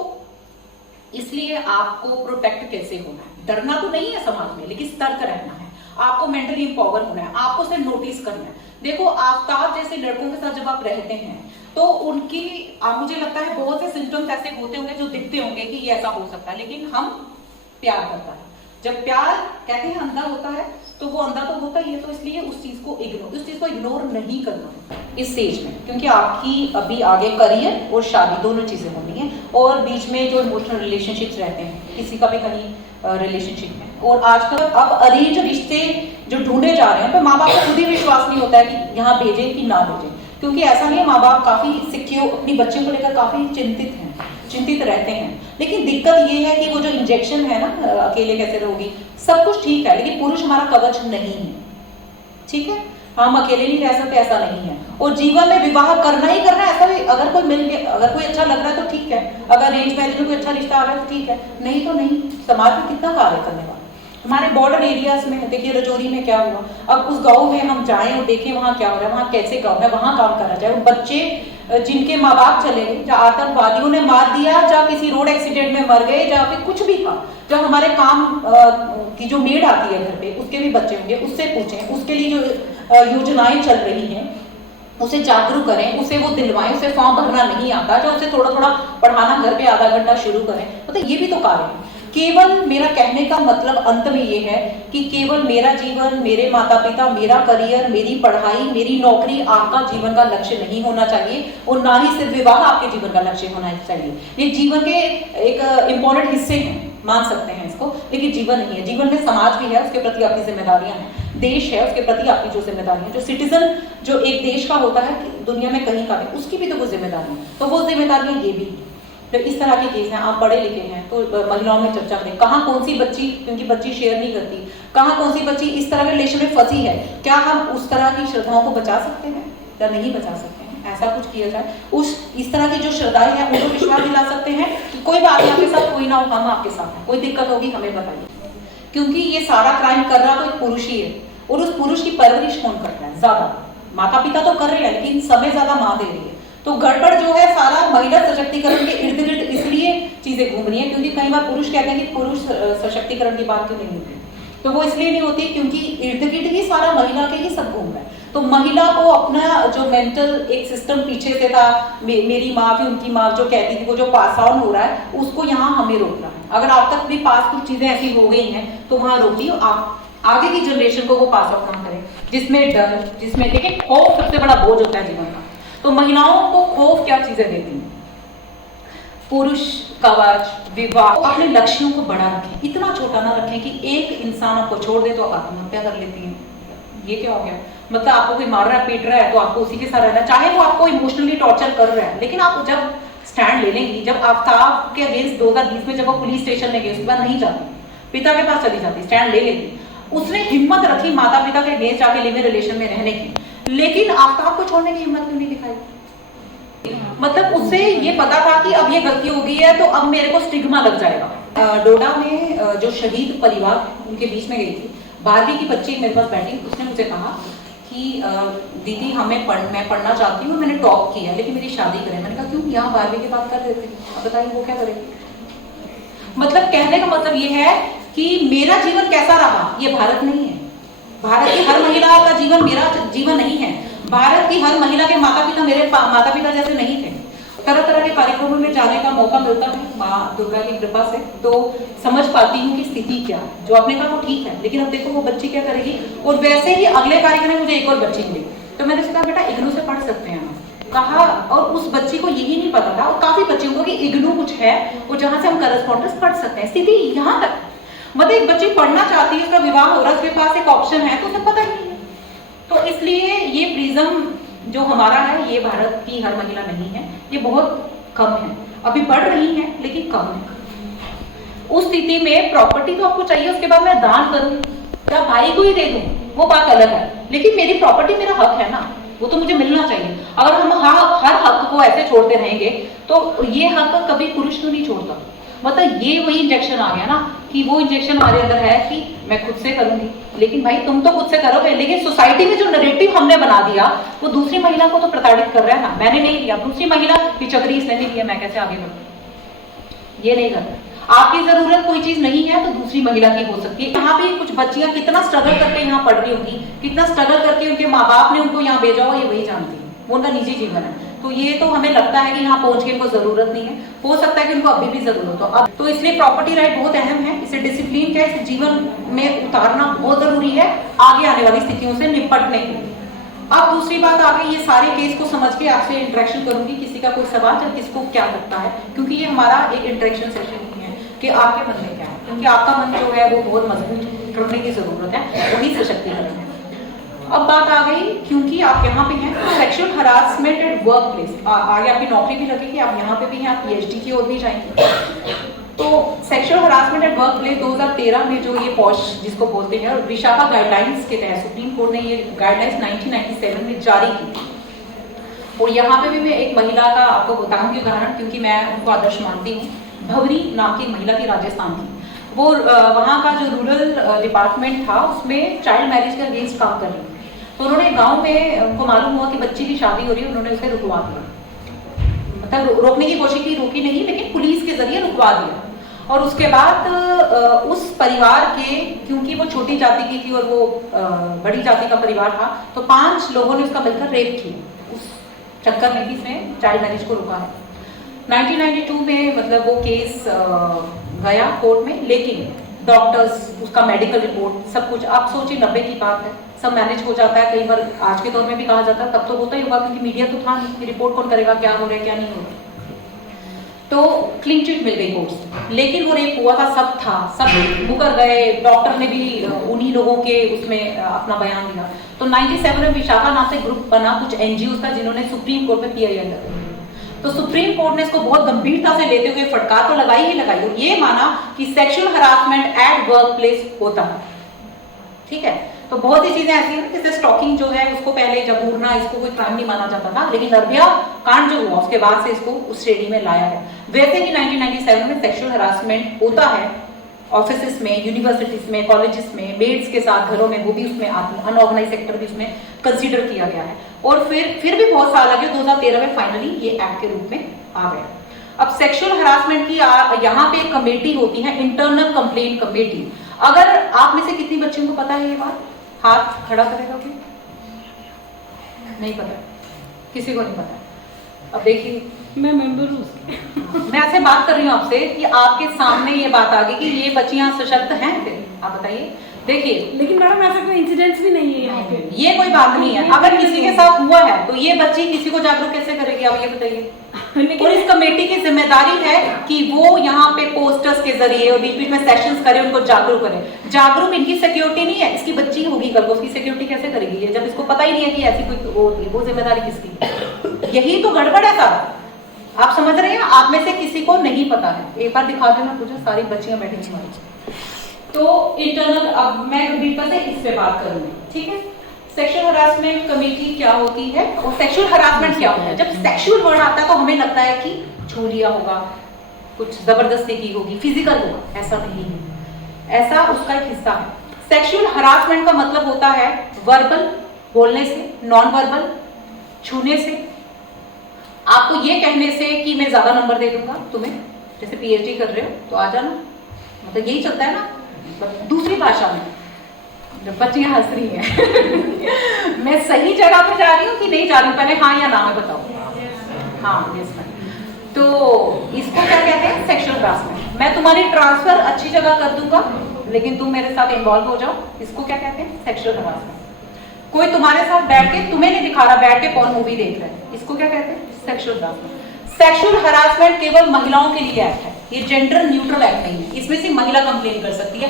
इसलिए आपको प्रोटेक्ट कैसे होना है, डरना तो नहीं है समाज में, लेकिन सतर्क रहना है, आपको मेंटली इंपावर होना है, आपको सिर्फ नोटिस करना है। देखो, आफ्ताब जैसे लड़कों के साथ जब आप रहते हैं तो उनकी, मुझे लगता है बहुत से सिम्टम्स ऐसे होते होंगे जो दिखते होंगे कि ये ऐसा हो सकता है, लेकिन हम प्यार करता है, जब प्यार कहते हैं अंधा होता है तो वो अंधा तो होता ही है। तो इसलिए उस चीज को इग्नोर नहीं करना इस स्टेज में, क्योंकि आपकी अभी आगे करियर और शादी दोनों चीजें होनी है, और बीच में जो इमोशनल रिलेशनशिप्स रहते हैं, किसी का भी कहीं रिलेशनशिप में। और आजकल अब अरेंज रिश्ते जो ढूंढे जा रहे हैं, तो माँ बाप को खुद ही विश्वास नहीं होता है कि यहाँ भेजें कि ना भेजें, क्योंकि ऐसा नहीं है, माँ बाप काफी सिक्योर, अपनी बच्चे को लेकर काफी चिंतित रहते हैं। लेकिन दिक्कत ये है कि वो जो इंजेक्शन है ना, अकेले कैसे रहोगी, सब कुछ ठीक है, लेकिन पुरुष हमारा कवच नहीं है, ठीक है, हम अकेले नहीं रह सकते, ऐसा नहीं है। और जीवन में विवाह करना ही करना है, ऐसा भी अगर कोई मिल गया, अगर कोई अच्छा लग रहा है तो ठीक है, अगर अरेंज मैरिज में कोई अच्छा रिश्ता आ रहा है तो ठीक है, नहीं तो नहीं। समाज में कितना कार्य करने वाला, हमारे बॉर्डर एरियाज में देखिए, रजौरी में क्या हुआ, अब उस गांव में हम जाएं और देखें वहां क्या हो रहा है, वहां कैसे गाँव है, वहां काम करा जाए। बच्चे जिनके माँ बाप चले गए, या आतंकवादियों ने मार दिया, या किसी रोड एक्सीडेंट में मर गए, या फिर कुछ भी था, जब हमारे काम की जो मेड आती है घर पे, उसके भी बच्चे होंगे, उससे पूछें, उसके लिए जो योजनाएं चल रही हैं उसे जागरूक करें, उसे वो दिलवाएं, उसे फॉर्म भरना नहीं आता, जो उसे थोड़ा थोड़ा पढ़ाना घर पे आधा घंटा शुरू करें, मतलब ये भी तो कार्य है। केवल मेरा कहने का मतलब अंत में ये है कि केवल मेरा जीवन, मेरे माता पिता, मेरा करियर, मेरी पढ़ाई, मेरी नौकरी आपका जीवन का लक्ष्य नहीं होना चाहिए और ना ही सिर्फ विवाह आपके जीवन का लक्ष्य होना चाहिए। ये जीवन के एक इम्पोर्टेंट हिस्से हैं, मान सकते हैं इसको, लेकिन जीवन नहीं है। जीवन में समाज भी है, उसके प्रति आपकी जिम्मेदारियां हैं, देश है, उसके प्रति आपकी जो जिम्मेदारियां, जो सिटीजन जो एक देश का होता है दुनिया में कहीं का भी, उसकी भी तो वो जिम्मेदारी है। तो वो जिम्मेदारियां ये भी, तो इस तरह के केस हैं। आप पढ़े लिखे हैं तो महिलाओं में चर्चा करें, कहाँ कौन सी बच्ची, क्योंकि बच्ची शेयर नहीं करती, कहाँ कौन सी बच्ची इस तरह के रिलेशन में फंसी है, क्या हम उस तरह की श्रद्धाओं को बचा सकते हैं या नहीं बचा सकते हैं? ऐसा कुछ किया जाए, उस इस तरह की जो श्रद्धाएं हैं उनको विश्वास दिला सकते हैं कि कोई बात नहीं, आपके साथ कोई ना हो, हम आपके साथ हैं, कोई दिक्कत होगी हमें बताइए। क्योंकि ये सारा क्राइम कर रहा तो एक पुरुष ही है, और उस पुरुष की परवरिश कौन कर रहा है? ज्यादा माता पिता तो कर रहे हैं, लेकिन समय ज्यादा माँ दे रही है। तो गड़बड़ जो है सारा महिला सशक्तिकरण के इर्द गिर्द इसलिए चीजें घूम रही है, क्योंकि कई बार पुरुष कहते हैं कि पुरुष सशक्तिकरण की बात क्यों नहीं होती, तो वो इसलिए नहीं होती क्योंकि इर्द गिर्द ही सारा महिला के ही सब घूम रहा है। तो महिला को अपना जो मेंटल एक सिस्टम पीछे से था, मेरी माँ भी उनकी माँ जो कहती थी, वो जो पास ऑन हो रहा है उसको यहाँ हमें रोकना है। अगर आप तक भी पास कुछ चीजें ऐसी हो गई हैं तो वहां रोकिए, आप आगे की जनरेशन को वो पास ऑफ ना करें जिसमें डर, जिसमें देखिए खौफ सबसे बड़ा बोझ होता है जीवन का। तो महिलाओं को खौफ क्या चीजें देती हैं? पुरुष, कवच, विवाह। अपने लक्ष्यों को बड़ा रखें, इतना छोटा ना रखें कि एक इंसान आपको छोड़ दे तो आप आत्महत्या कर लेती हैं। ये क्या हो गया? मतलब आपको कोई मार रहा है, पीट रहा है, तो आपको उसी के साथ रहना, चाहे वो आपको इमोशनली टॉर्चर कर रहा है, लेकिन आप जब स्टैंड ले लेंगी, जब आफ्ताब के अगेंस्ट 2020 में जब वो पुलिस स्टेशन में गई, उसके बाद नहीं जाती, पिता के पास चली जाती, स्टैंड ले लेती। उसने हिम्मत रखी माता पिता के अगेंस्ट जाके लिव इन रिलेशन में रहने की, लेकिन आफ्ताब को छोड़ने की हिम्मत क्यों नहीं दिखाई? मतलब उससे ये पता था कि अब ये गलती हो गई है तो अब मेरे को स्टिग्मा लग जाएगा। डोडा में जो शहीद परिवार उनके बीच में गई थी, 12वीं की बच्ची मेरे पास बैठी, उसने मुझे कहा कि दीदी मैं पढ़ना चाहती हूँ, मैंने टॉप किया लेकिन मेरी शादी करें। मैंने कहा क्यों, यहाँ 12वीं के बाद कर देते, अब बताइए वो क्या करेगी? मतलब कहने का मतलब ये है कि मेरा जीवन कैसा रहा, ये भारत नहीं है। भारत की हर महिला का जीवन मेरा जीवन नहीं है। भारत की हर महिला के माता पिता मेरे माता पिता जैसे नहीं थे। तरह तरह के कार्यक्रमों में जाने का मौका मिलता है माँ दुर्गा की कृपा से, तो समझ पाती हूँ कि स्थिति क्या है। जो आपने कहा वो ठीक है, लेकिन अब देखो वो बच्ची क्या करेगी। और वैसे ही अगले कार्यक्रम में मुझे एक और बच्ची मिली, तो मैंने उससे कहा बेटा इग्नू से पढ़ सकते हैं हम, कहा। और उस बच्ची को यही नहीं पता था, और काफी बच्चियों को कि इग्नू कुछ है और जहाँ से हम करस्पॉन्डेंस पढ़ सकते हैं। स्थिति यहाँ तक, मतलब एक बच्ची पढ़ना चाहती है, उसका विवाह हो रहा है, उसके पास एक ऑप्शन है, तो उसे पता ही नहीं है। तो इसलिए ये प्रिज्म जो हमारा है, ये भारत की हर महिला नहीं है, ये बहुत कम है, अभी बढ़ रही है लेकिन कम है। उस स्थिति में प्रॉपर्टी तो आपको चाहिए, उसके बाद मैं दान करूं या भाई को ही दे दूं, वो बात अलग है, लेकिन मेरी प्रॉपर्टी मेरा हक है ना, वो तो मुझे मिलना चाहिए। अगर हम हर हक को ऐसे छोड़ते रहेंगे तो ये हक कभी पुरुष क्यों नहीं छोड़ता? मतलब ये वही इंजेक्शन आ गया ना, कि वो इंजेक्शन हमारे अंदर है कि मैं खुद से करूंगी, लेकिन भाई तुम तो खुद से करोगे, लेकिन सोसाइटी में जो नैरेटिव हमने बना दिया वो दूसरी महिला को तो प्रताड़ित कर रहा है ना। मैंने नहीं दिया, दूसरी महिला की चक्री इसने नहीं दिया, मैं कैसे आगे बढ़ूं? ये नहीं करता। आपकी जरूरत कोई चीज नहीं है तो दूसरी महिला की हो सकती है। यहाँ पे कुछ बच्चियां कितना स्ट्रगल करके यहाँ पढ़ रही होंगी, कितना स्ट्रगल करके उनके माँ बाप ने उनको यहाँ भेजा हो, ये वही जानती है, वो उनका निजी जीवन है। तो ये तो हमें लगता है कि यहाँ पहुंच के उनको जरूरत नहीं है, हो सकता है कि उनको अभी भी जरूरत हो। अब तो इसलिए प्रॉपर्टी राइट बहुत अहम है, इसे डिसिप्लिन क्या है, इसे जीवन में उतारना बहुत जरूरी है आगे आने वाली स्थितियों से निपटने के लिए। अब दूसरी बात आ गई, ये सारे केस को समझ के आपसे इंटरेक्शन करूंगी, किसी का कोई सवाल या किसको क्या लगता है, क्योंकि ये हमारा एक इंटरेक्शन सेशन नहीं है कि आपके मन में क्या है, क्योंकि आपका मन जो है वो बहुत मजबूत करने की जरूरत है, वही सशक्तिकरण है। अब बात आ गई, क्योंकि आप यहाँ पे हैं, तो sexual harassment at work place, आगे आपकी नौकरी भी लगेगी, आप यहाँ पे भी हैं, आप PhD की ओर भी जाएंगे। तो sexual harassment at work place 2013 में जो ये पॉश जिसको बोलते हैं, और विशाखा गाइडलाइंस के तहत सुप्रीम कोर्ट ने ये गाइडलाइंस 1997 में जारी की। और यहाँ पे भी मैं एक महिला का आपको बताऊंगी उदाहरण, क्योंकि मैं उनको आदर्श मानती हूँ। भवरी नाम की महिला थी, राजस्थान की। वो वहाँ का जो रूरल डिपार्टमेंट था उसमें चाइल्ड मैरिज के अगेंस्ट काम कर रही थी। तो उन्होंने गांव में, उनको मालूम हुआ कि बच्ची की शादी हो रही है, उन्होंने उसे रुकवा दिया, मतलब रोकने की कोशिश की, रोकी नहीं, लेकिन पुलिस के जरिए रुकवा दिया। और उसके बाद उस परिवार के, क्योंकि वो छोटी जाति की थी और वो बड़ी जाति का परिवार था, तो 5 लोगों ने उसका मिलकर रेप किया उस चक्कर में कि इसने चाइल्ड मैरिज को रुका है। 1992 में मतलब वो केस गया कोर्ट में, लेकिन डॉक्टर्स, उसका मेडिकल रिपोर्ट, सब कुछ, आप सोचिए 90 की बात है, सब मैनेज हो जाता है। कई बार आज के दौर में भी कहा जाता है, तब तो होता ही होगा क्योंकि मीडिया तो था नहीं, रिपोर्ट कौन करेगा क्या हो रहा है क्या नहीं हो रहा। तो क्लीन चिट मिल गई कोर्ट से, लेकिन वो रेप हुआ था, सब था, सब मुकर गए, डॉक्टर ने भी उन्हीं लोगों के उसमें अपना बयान दिया। तो 97 में विशाखा नाम से ग्रुप बना कुछ एनजीओ का, जिन्होंने सुप्रीम कोर्ट में पीआई अंडर कर। तो सुप्रीम कोर्ट ने इसको बहुत गंभीरता से लेते हुए फटकार तो लगाई ही लगाई और ये माना कि sexual harassment at work place होता है, ठीक है। तो बहुत सी चीजें ऐसी हैं, जैसे स्टॉकिंग जो है उसको पहले जबूरना, इसको कोई क्राइम नहीं माना जाता था, लेकिन निर्भया कांड जो हुआ उसके बाद से इसको उस श्रेणी में लाया है। वैसे ही 1997 में सेक्सुअल हरासमेंट होता है ऑफिसेस में, यूनिवर्सिटीज में, कॉलेजेस में, मेड्स के साथ घरों में, वो भी उसमें अनऑर्गेनाइज सेक्टर भी उसमें कंसीडर किया गया है। और फिर भी बहुत साल लगे, 2013 में फाइनली ये एक्ट के रूप में आ गया। अब सेक्सुअल हरासमेंट की यहाँ पे एक कमेटी होती है, इंटरनल कंप्लेंट कमेटी। अगर आप में से कितनी बच्चियों को पता है ये बात, हाथ खड़ा करेगा कोई? नहीं पता, किसी को नहीं पता। अब देखिए, मैं मेंबर हूँ मैं ऐसे बात कर रही हूँ आपसे कि आपके सामने ये बात आ गई कि ये बच्चियां सशक्त हैं, फिर आप बताइए। देखिए, लेकिन मैडम ऐसा कोई इंसिडेंट्स भी नहीं है यहाँ पे। ये कोई बात नहीं है। अगर किसी के साथ हुआ है तो ये बच्ची किसी को जागरूक कैसे करेगी, आप ये बताइए। और इस कमेटी की जिम्मेदारी है कि वो यहाँ पे पोस्टर्स के जरिए और बीच बीच में सेशंस करे, उनको जागरूक करे। जागरूक इनकी सिक्योरिटी नहीं है, इसकी बच्ची होगी कल को, उसकी सिक्योरिटी कैसे करेगी जब इसको पता ही नहीं है कि ऐसी कोई वो होती है। वो जिम्मेदारी किसकी? यही तो गड़बड़ है सारा। आप समझ रहे हैं? आप में से किसी को नहीं पता है। एक बार दिखा देना मुझे, सारी बच्चियां बैठी हमारी। तो इंटरनल, अब मैं गंभीरता से इस पे बात करूंगी, ठीक है। सेक्सुअल हरासमेंट कमेटी क्या होती है और सेक्सुअल हरासमेंट क्या होता है? जब सेक्सुअल वर्ड आता है तो हमें लगता है कि छू लिया होगा, कुछ जबरदस्ती की होगी, फिजिकल होगा। ऐसा नहीं है, ऐसा उसका एक हिस्सा है। सेक्सुअल हरासमेंट का मतलब होता है वर्बल, बोलने से, नॉन वर्बल, छूने से, आपको ये कहने से कि मैं ज्यादा नंबर दे दूंगा तुम्हें, जैसे पीएचडी कर रहे हो तो आ जाना, मतलब यही चलता है ना। दूसरी भाषा में, जब बच्चियां हंस रही हैं मैं सही जगह पे जा रही हूँ कि नहीं जा रही हूँ, पहले हाँ या ना में बताओ। हाँ, यस मैम। तो इसको क्या कहते हैं? Sexual harassment. मैं तुम्हारी ट्रांसफर अच्छी जगह कर दूंगा लेकिन तुम मेरे साथ इन्वॉल्व हो जाओ, इसको क्या कहते हैं? Sexual harassment. कोई तुम्हारे साथ बैठ के, तुम्हें नहीं दिखा रहा, बैठ के कौन मूवी देख रहा है, इसको क्या कहते हैं? Sexual harassment. सेक्सुअल हरासमेंट केवल महिलाओं के लिए एक्ट है, ये जेंडर न्यूट्रल एक्ट नहीं है। इसमें से महिला कंप्लेन कर सकती है।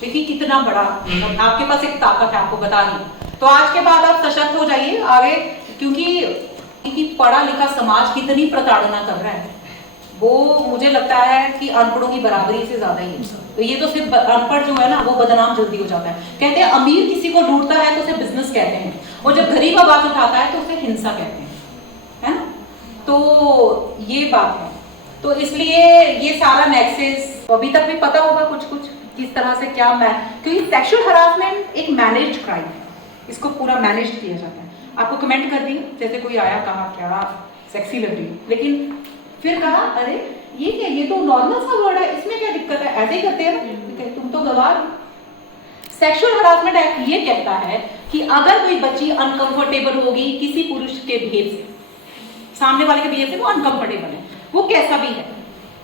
देखिए कितना बड़ा आपके पास एक ताकत है, आपको बता रही। तो आज के बाद आप सशक्त हो जाइए आगे, क्योंकि पढ़ा लिखा समाज कितनी प्रताड़ना कर रहा है, वो मुझे लगता है कि अनपढ़ों की बराबरी से ज्यादा ही है। तो ये तो सिर्फ अनपढ़ जो है ना, वो बदनाम जल्दी हो जाता है। कहते हैं अमीर किसी को ढूंढता है तो उसे बिजनेस कहते हैं, और जब गरीब आवाज उठाता है तो उसे हिंसा कहते हैं, है ना। तो ये बात है। तो इसलिए ये सारा नेक्सस अभी तक भी पता होगा कुछ कुछ किस तरह से क्या क्योंकि सेक्सुअल हरासमेंट एक मैनेज्ड क्राइम है, इसको पूरा मैनेज किया जाता है। आपको कमेंट कर दी, जैसे कोई आया कहा क्या सेक्सी लग रही, लेकिन फिर कहा अरे ये क्या, ये तो नॉर्मल सा वर्ड है, इसमें क्या दिक्कत है, ऐसे ही करते हैं ना, तुम तो गवाह। सेक्सुअल हरासमेंट एक्ट ये कहता है कि अगर कोई बच्ची अनकंफर्टेबल होगी किसी पुरुष के बिहेव से, सामने वाले के बिहेव से वो अनकंफर्टेबल है, वो कैसा भी है,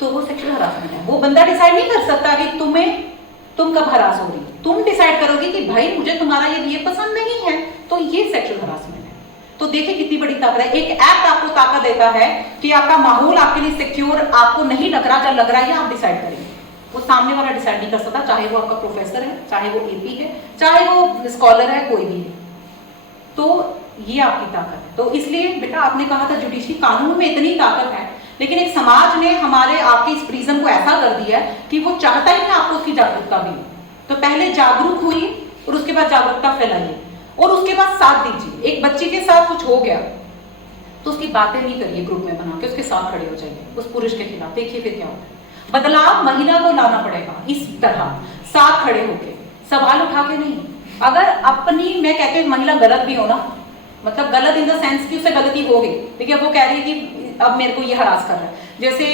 तो वो सेक्सुअल हरासमेंट है। वो बंदा डिसाइड नहीं कर सकता कि तुम कब हरास हो रही, तुम डिसाइड करोगे कि भाई मुझे तुम्हारा ये बिहेव पसंद नहीं है, तो ये सेक्सुअल हरासमेंट है। तो देखिए कितनी बड़ी ताकत है। एक एक्ट आपको ताकत देता है कि आपका माहौल आपके लिए सिक्योर आपको नहीं लग रहा, जब लग रहा है आप डिसाइड करेंगे। वो सामने वाला डिसाइड नहीं कर सकता, चाहे वो आपका प्रोफेसर है, चाहे वो एपी है, चाहे वो स्कॉलर है, कोई भी है। तो ये आपकी ताकत है। तो इसलिए बेटा आपने कहा था जुडिशरी कानून में इतनी ताकत है, लेकिन एक समाज ने हमारे आपके इस प्रिज्म को ऐसा कर दिया है कि वो चाहता ही नहीं आपको उसकी जागरूकता भी। तो पहले जागरूक होइए और उसके बाद जागरूकता फैलाइए और उसके बाद साथ दीजिए। एक बच्चे के साथ कुछ हो गया तो उसकी बातें नहीं करिए ग्रुप में बना के, उसके साथ खड़े हो जाइए उस पुरुष के खिलाफ, देखिए फिर क्या होता है। बदलाव महिला को लाना पड़ेगा, इस तरह साथ खड़े होके, सवाल उठा के नहीं। अगर अपनी, मैं कहती हूँ महिला गलत भी हो ना, मतलब गलत इन द सेंस कि उससे गलती हो गई, देखिए वो कह रही है कि अब मेरे को ये हरास कर रहा है। जैसे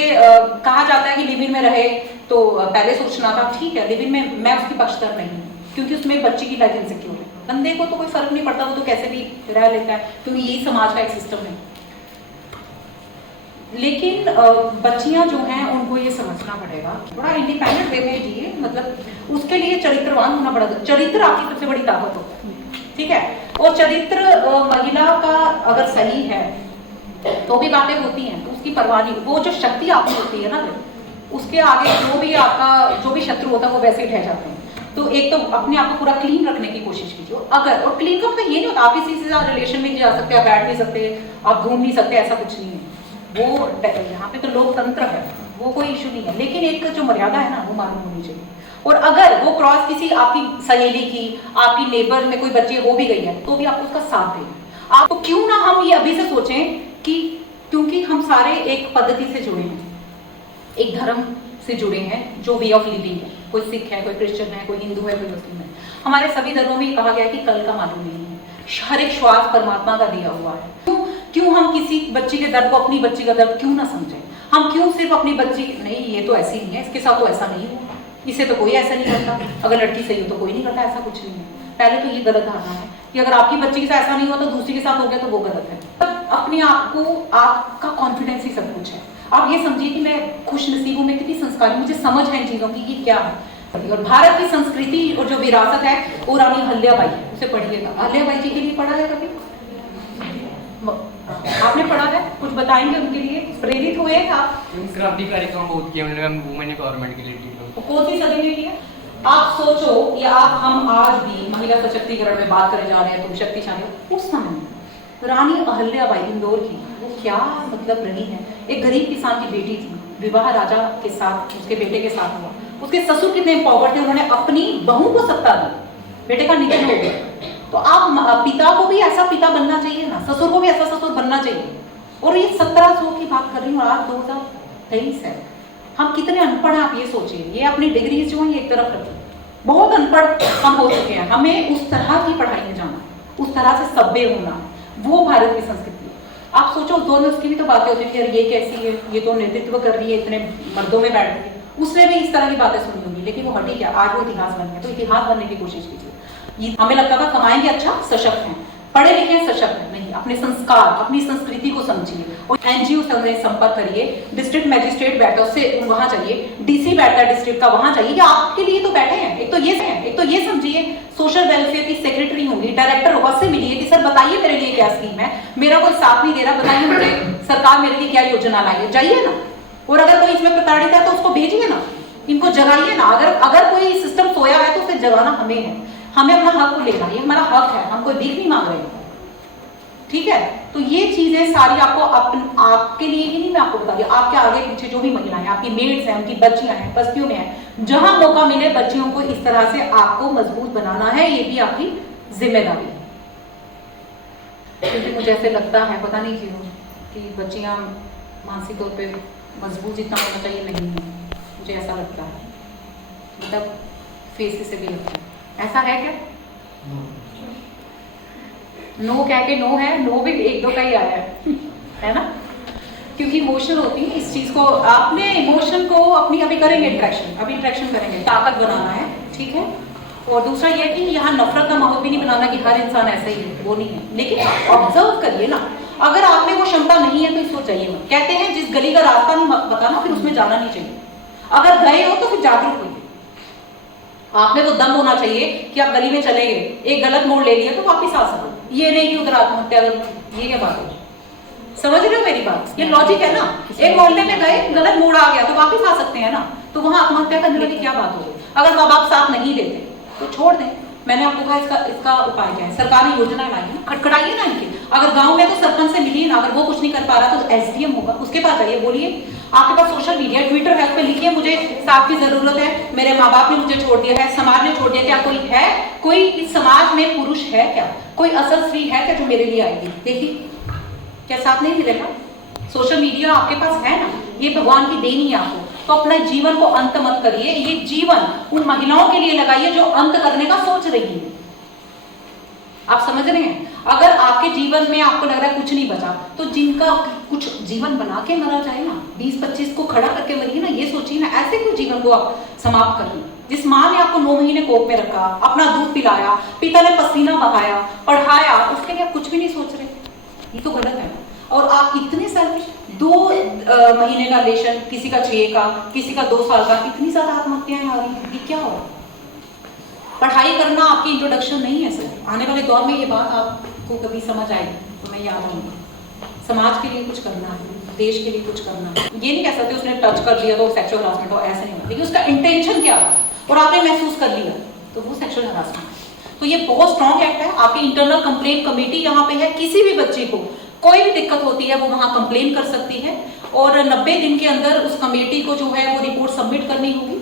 कहा जाता है कि लिव इन में रहे तो पहले सोचना था, ठीक है लिव इन में मैं उसकी पक्षधर नहीं हूँ, क्योंकि उसमें बच्ची की लाइफ इनसिक्योर है। बंदे को तो कोई फर्क नहीं पड़ता, वो तो कैसे भी रह लेता है, क्योंकि यही समाज का एक सिस्टम है। लेकिन बच्चियां जो हैं उनको ये समझना पड़ेगा, बड़ा इंडिपेंडेंट वे में जिए, मतलब उसके लिए चरित्रवान होना पड़ेगा। चरित्र आपकी सबसे बड़ी ताकत होता है, ठीक है। और चरित्र महिला का अगर सही है तो भी बातें होती हैं, तो उसकी परवाह नहीं, वो जो शक्ति आपकी होती है ना, उसके आगे जो भी आपका जो भी शत्रु होता है वो वैसे ही ठह जाते हैं। तो एक तो अपने आप को पूरा क्लीन रखने की कोशिश कीजिए। अगर, और क्लीन का मतलब ये नहीं होता आप किसी से रिलेशन में नहीं जा सकते, आप बैठ नहीं सकते, आप घूम नहीं सकते, ऐसा कुछ नहीं है। वो यहाँ पे तो लोकतंत्र है, वो कोई इशू नहीं है, लेकिन एक जो मर्यादा है ना वो मालूम होनी चाहिए। और अगर वो क्रॉस किसी आपकी सहेली की, आपकी नेबर में कोई बच्ची हो भी गई है, तो भी आप उसका साथ दें। आपको क्यों ना हम ये अभी से सोचें कि क्योंकि हम सारे एक पद्धति से जुड़े हैं, एक धर्म से जुड़े हैं जो वे ऑफ लिविंग है, कोई सिख है, कोई क्रिश्चियन है, कोई हिंदू है, कोई मुस्लिम है। हमारे सभी धर्मों में ये कहा गया है कि कल का मालूम नहीं है, हर एक श्वास परमात्मा का दिया हुआ है। क्यों हम किसी बच्ची के दर्द को, अपनी बच्ची का दर्द क्यों ना समझें? हम क्यों सिर्फ अपनी बच्ची, नहीं ये तो ऐसी नहीं है, इसके साथ तो ऐसा नहीं हुआ, इसे तो कोई ऐसा नहीं करता, अगर लड़की सही हो तो कोई नहीं करता, ऐसा कुछ नहीं है। पहले तो ये गलत धारणा है कि अगर आपकी बच्ची के साथ ऐसा नहीं हुआ तो दूसरी के साथ हो गया तो वो गलत है। अपने आप को, आपका कॉन्फिडेंस ही सब कुछ है। आप ये समझिए कि मैं खुश नसीब हूं, मैं कितनी संस्कारी, मुझे समझ है इन चीजों की ये क्या है। और भारत की संस्कृति और जो विरासत है वो रानी अहल्याबाई है, उसे पढ़िएगा। अहल्याबाई जी के लिए पढ़ा है कभी? आपने पढ़ा है? कुछ बताएंगे उनके लिए? प्रेरित हुए आप? क्रांतिकारी काम बहुत किया उन्होंने वुमेन एम्पावरमेंट के लिए। कौन सी सदी में किया? आप सोचो, या आप हम आज भी महिला सशक्तिकरण में बात करने जा रहे हैं, तुम शक्तिशाली हो, उस समय रानी अहल्याबाई इंदौर की वो क्या मतलब रही है। एक गरीब किसान की बेटी थी, विवाह राजा के साथ, उसके बेटे के साथ हुआ। उसके ससुर कितने एम्पावर्ड थे, उन्होंने अपनी बहू को सत्ता दी, बेटे का निधन हो गया। तो आप पिता को भी ऐसा पिता बनना चाहिए ना, ससुर को भी ऐसा ससुर बनना चाहिए। और ये 1700 की बात कर रही हूँ, आज 2023 है। हम कितने अनपढ़ हैं आप ये सोचिए। ये अपनी डिग्रीज जो है ये एक तरफ रखिए, बहुत अनपढ़ हम हो चुके हैं। हमें उस तरह की पढ़ाई में जाना, उस तरह से सभ्य होना, वो भारत की संस्कृति है। आप सोचो, दोनों उसकी भी तो बातें होती है, ये कैसी है, ये तो नेतृत्व कर रही है, इतने मर्दों में बैठ रही है, उसने भी इस तरह की बातें सुनी होंगी, लेकिन वो हटी क्या, आज वो इतिहास बन गया। तो इतिहास बनने की कोशिश कीजिए। हमें लगता था कमाएंगे अच्छा, सशक्त हैं, पढ़े लिखे सशक्त है, नहीं, अपने संस्कार, अपनी संस्कृति को समझिए। और एनजीओ से संपर्क करिए, डिस्ट्रिक्ट मैजिस्ट्रेट बैठा है उससे वहां जाइए, डीसी बैठता है डिस्ट्रिक्ट का, वहां जाइए, आपके लिए तो बैठे हैं। एक तो ये समझिए, सोशल वेलफेयर की सेक्रेटरी होंगी, डायरेक्टर होगा, से मिलिए कि सर बताइए मेरे लिए क्या स्कीम है, मेरा कोई साथ नहीं दे रहा, बताइए मुझे सरकार मेरे लिए क्या योजना लाई है, जाइए ना। और अगर कोई इसमें प्रताड़ित है तो उसको भेजिए ना, इनको जगाइए ना। अगर कोई सिस्टम सोया है तो उसे जगाना हमें है, हमें अपना हक को लेना, ये हमारा हक है, हम कोई भीख नहीं मांग रहे हैं, ठीक है। तो ये चीजें सारी आपको आपके लिए ही नहीं, मैं आपको बता रही हूँ, आपके आगे पीछे जो भी महिलाएं, आपकी मेड्स हैं, उनकी बच्चियां हैं, बस्तियों में हैं, जहां मौका मिले बच्चियों को इस तरह से आपको मजबूत बनाना है, ये भी आपकी जिम्मेदारी है। क्योंकि मुझे ऐसे लगता है, पता नहीं क्यों, कि बच्चियां मानसिक तौर पे मजबूत जितना होना चाहिए नहीं है, मुझे ऐसा लगता है, मतलब फेस से भी लगता है। ऐसा है क्या? नो कह के नो है, नो भी एक दो का ही आया है ना, क्योंकि इमोशनल होती है इस चीज को, आपने इमोशन को अपनी अभी करेंगे इंट्रैक्शन करेंगे, ताकत बनाना है, ठीक है। और दूसरा ये कि यहाँ नफरत का माहौल भी नहीं बनाना कि हर इंसान ऐसा ही है, वो नहीं है, लेकिन ऑब्जर्व करिए ना। अगर आप में वो क्षमता नहीं है तो इसको चाहिए मत। कहते हैं जिस गली का रास्ता नहीं बताना, फिर उसमें जाना नहीं चाहिए। अगर गए हो तो फिर जागरूक होइए, आप में वो दम होना चाहिए कि आप गली में चले गए, एक गलत मोड़ ले लिया तो वापिस आ सको, ये नहीं कि उधर आत्महत्या, ये क्या बात है? समझ रहे हो मेरी बात? ये लॉजिक है ना, एक मोहल्ले में गए, गलत मोड़ आ गया तो वापिस आ सकते हैं ना, तो वहां आत्महत्या करने वाली क्या बात होगी? अगर माँ बाप साथ नहीं देते तो छोड़ दें। मैंने आपको कहा इसका उपाय क्या है, सरकार ने योजना लाई है, खटखटाइए ना इनके। अगर गांव में तो सरपंच से मिलिए ना, अगर वो कुछ नहीं कर पा रहा तो एसडीएम होगा, उसके पास जाइए, बोलिए। आपके पास सोशल मीडिया, ट्विटर है, उस पर लिखिए मुझे साथ की जरूरत है, मेरे माँ बाप ने मुझे छोड़ दिया है, समाज ने छोड़ दिया, क्या कोई है, कोई इस समाज में पुरुष है क्या, कोई असल स्त्री है क्या जो मेरे लिए आएगी? देखिए क्या साथ नहीं मिलेगा? सोशल मीडिया आपके पास है ना, ये भगवान की देन है आपको। तो अपने जीवन को अंत मत करिए, ये जीवन उन महिलाओं के लिए लगाइए जो अंत करने का सोच रही है। आप समझ रहे हैं? अगर आपके जीवन में आपको लग रहा है कुछ नहीं बचा, तो जिनका कुछ जीवन बना के मरा जाए ना, 20-25 को खड़ा करके मरिए ना, ये सोचिए ना, ऐसे कोई जीवन को आप समाप्त कर लीजिए। जिस माँ ने आपको 9 महीने कोख में रखा, अपना दूध पिलाया, पिता ने पसीना बहाया, पढ़ाया, उसके लिए आप कुछ भी नहीं सोच रहे, ये तो गलत है। और आप इतने सेल्फिश, 2 महीने का रिलेशन, किसी का 6 का, किसी का 2 साल का, इतनी ज्यादा आत्महत्याएं आ रही हैं, ये क्या हो रहा है? पढ़ाई करना आपकी इंट्रोडक्शन नहीं है सर। आने वाले दौर में ये बात आपको कभी समझ आएगी तो मैं याद रहूंगा। समाज के लिए कुछ करना है, देश के लिए कुछ करना है। ये नहीं कह सकते उसने टच कर लिया तो सेक्सुअल हरासमेंट हो, ऐसे नहीं होता, लेकिन उसका इंटेंशन क्या था और आपने महसूस कर लिया तो वो सेक्सुअल हरासमेंट है। तो ये बहुत स्ट्रॉन्ग एक्ट है। आपकी इंटरनल कंप्लेंट कमेटी यहाँ पे है, किसी भी बच्चे को कोई भी दिक्कत होती है वो वहाँ कंप्लेन कर सकती है और 90 दिन के अंदर उस कमेटी को जो है वो रिपोर्ट सबमिट करनी होगी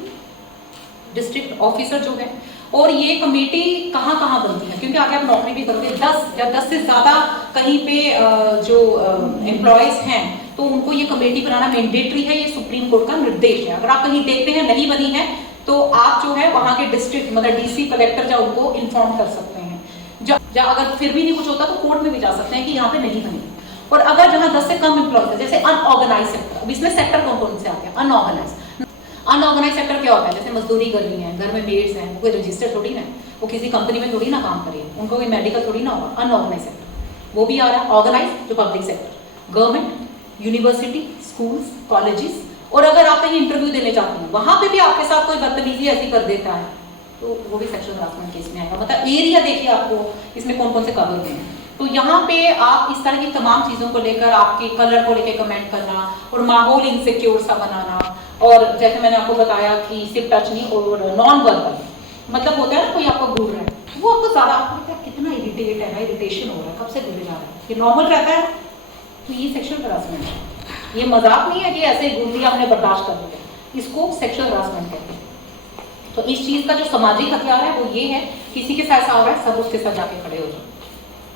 डिस्ट्रिक्ट ऑफिसर जो है। और ये कमेटी कहाँ कहाँ बनती है, क्योंकि आगे आप नौकरी भी करोगे, 10 या 10 से ज़्यादा कहीं पे जो एम्प्लॉयज़ हैं तो उनको ये कमेटी बनाना मैंडेटरी है। ये सुप्रीम कोर्ट का निर्देश है। अगर आप कहीं देखते हैं नहीं बनी है तो आप जो है वहाँ के डिस्ट्रिक्ट मतलब डीसी कलेक्टर या उनको इन्फॉर्म कर सकते हैं। अगर फिर भी नहीं कुछ होता तो कोर्ट में भी जा सकते हैं कि यहाँ पे नहीं बनी। और अगर जहाँ 10 से कम एम्प्लॉय है, जैसे अनऑर्गेनाइज सेक्टर, अब इसमें सेक्टर कौन कौन से आते हैं? अनऑर्गेनाइज सेक्टर क्या होता है? जैसे मजदूरी कर रही है, घर में मेड्स हैं, वो कोई रजिस्टर थोड़ी ना, वो किसी कंपनी में थोड़ी ना काम करिए, उनको कोई मेडिकल थोड़ी ना होगा। अनऑर्गेनाइज सेक्टर वो भी आ रहा है। ऑर्गेनाइज जो public sector, government, university, schools, colleges. और अगर आप कहीं इंटरव्यू देने जाते हैं वहां पे भी आपके साथ कोई बदतमीजी ऐसी कर देता है तो वो भी सेक्सुअल हरासमेंट केस में आएगा। मतलब एरिया देखिए आपको इसमें कौन कौन से कवर हुए हैं। तो यहाँ पे आप इस तरह की तमाम चीज़ों को लेकर, आपके कलर को लेकर कमेंट करना और माहौल इनसिक्योर सा बनाना, और जैसे मैंने आपको बताया कि सिर्फ टच नहीं और नॉन वर्बल, मतलब होता है ना कोई आपको घूर रहा है वो आपको ज़्यादा आपको लगता है कितना इरिटेट है ना, इरिटेशन हो रहा है, कब से घूरे जा रहा है, ये नॉर्मल रहता है तो ये सेक्सुअल हरासमेंट है। ये मजाक नहीं है कि ऐसे घूर लिया हमने बर्दाश्त कर लिया, इसको सेक्सुअल हरासमेंट कहते हैं। तो इस चीज़ का जो सामाजिक हथियार है वो ये है, किसी के साथ ऐसा हो रहा है सब उसके साथ जाके खड़े हो जाओ,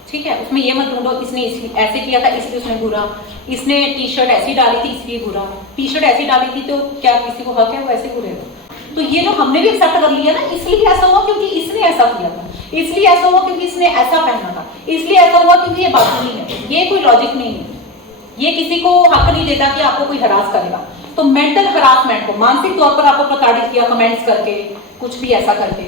ठीक है। उसमें ये मत ढूंढो इसने ऐसे किया था इसलिए उसने घूरा, इसने टी शर्ट ऐसी डाली थी इसलिए घूरा, टी शर्ट ऐसी डाली थी तो क्या किसी को हक है वो ऐसे घूरेगा। तो ये जो हमने भी एक्सेप्ट कर लिया ना, इसलिए ऐसा हुआ क्योंकि इसने ऐसा किया था, इसलिए ऐसा हुआ क्योंकि इसने ऐसा पहना था, इसलिए ऐसा हुआ क्योंकि ये बात नहीं है, ये कोई लॉजिक नहीं है, ये किसी को हक नहीं देता कि आपको कोई हरास करेगा। तो मेंटल हरासमेंट को, मानसिक तौर पर आपको प्रताड़ित किया कमेंट्स करके, कुछ भी ऐसा करके,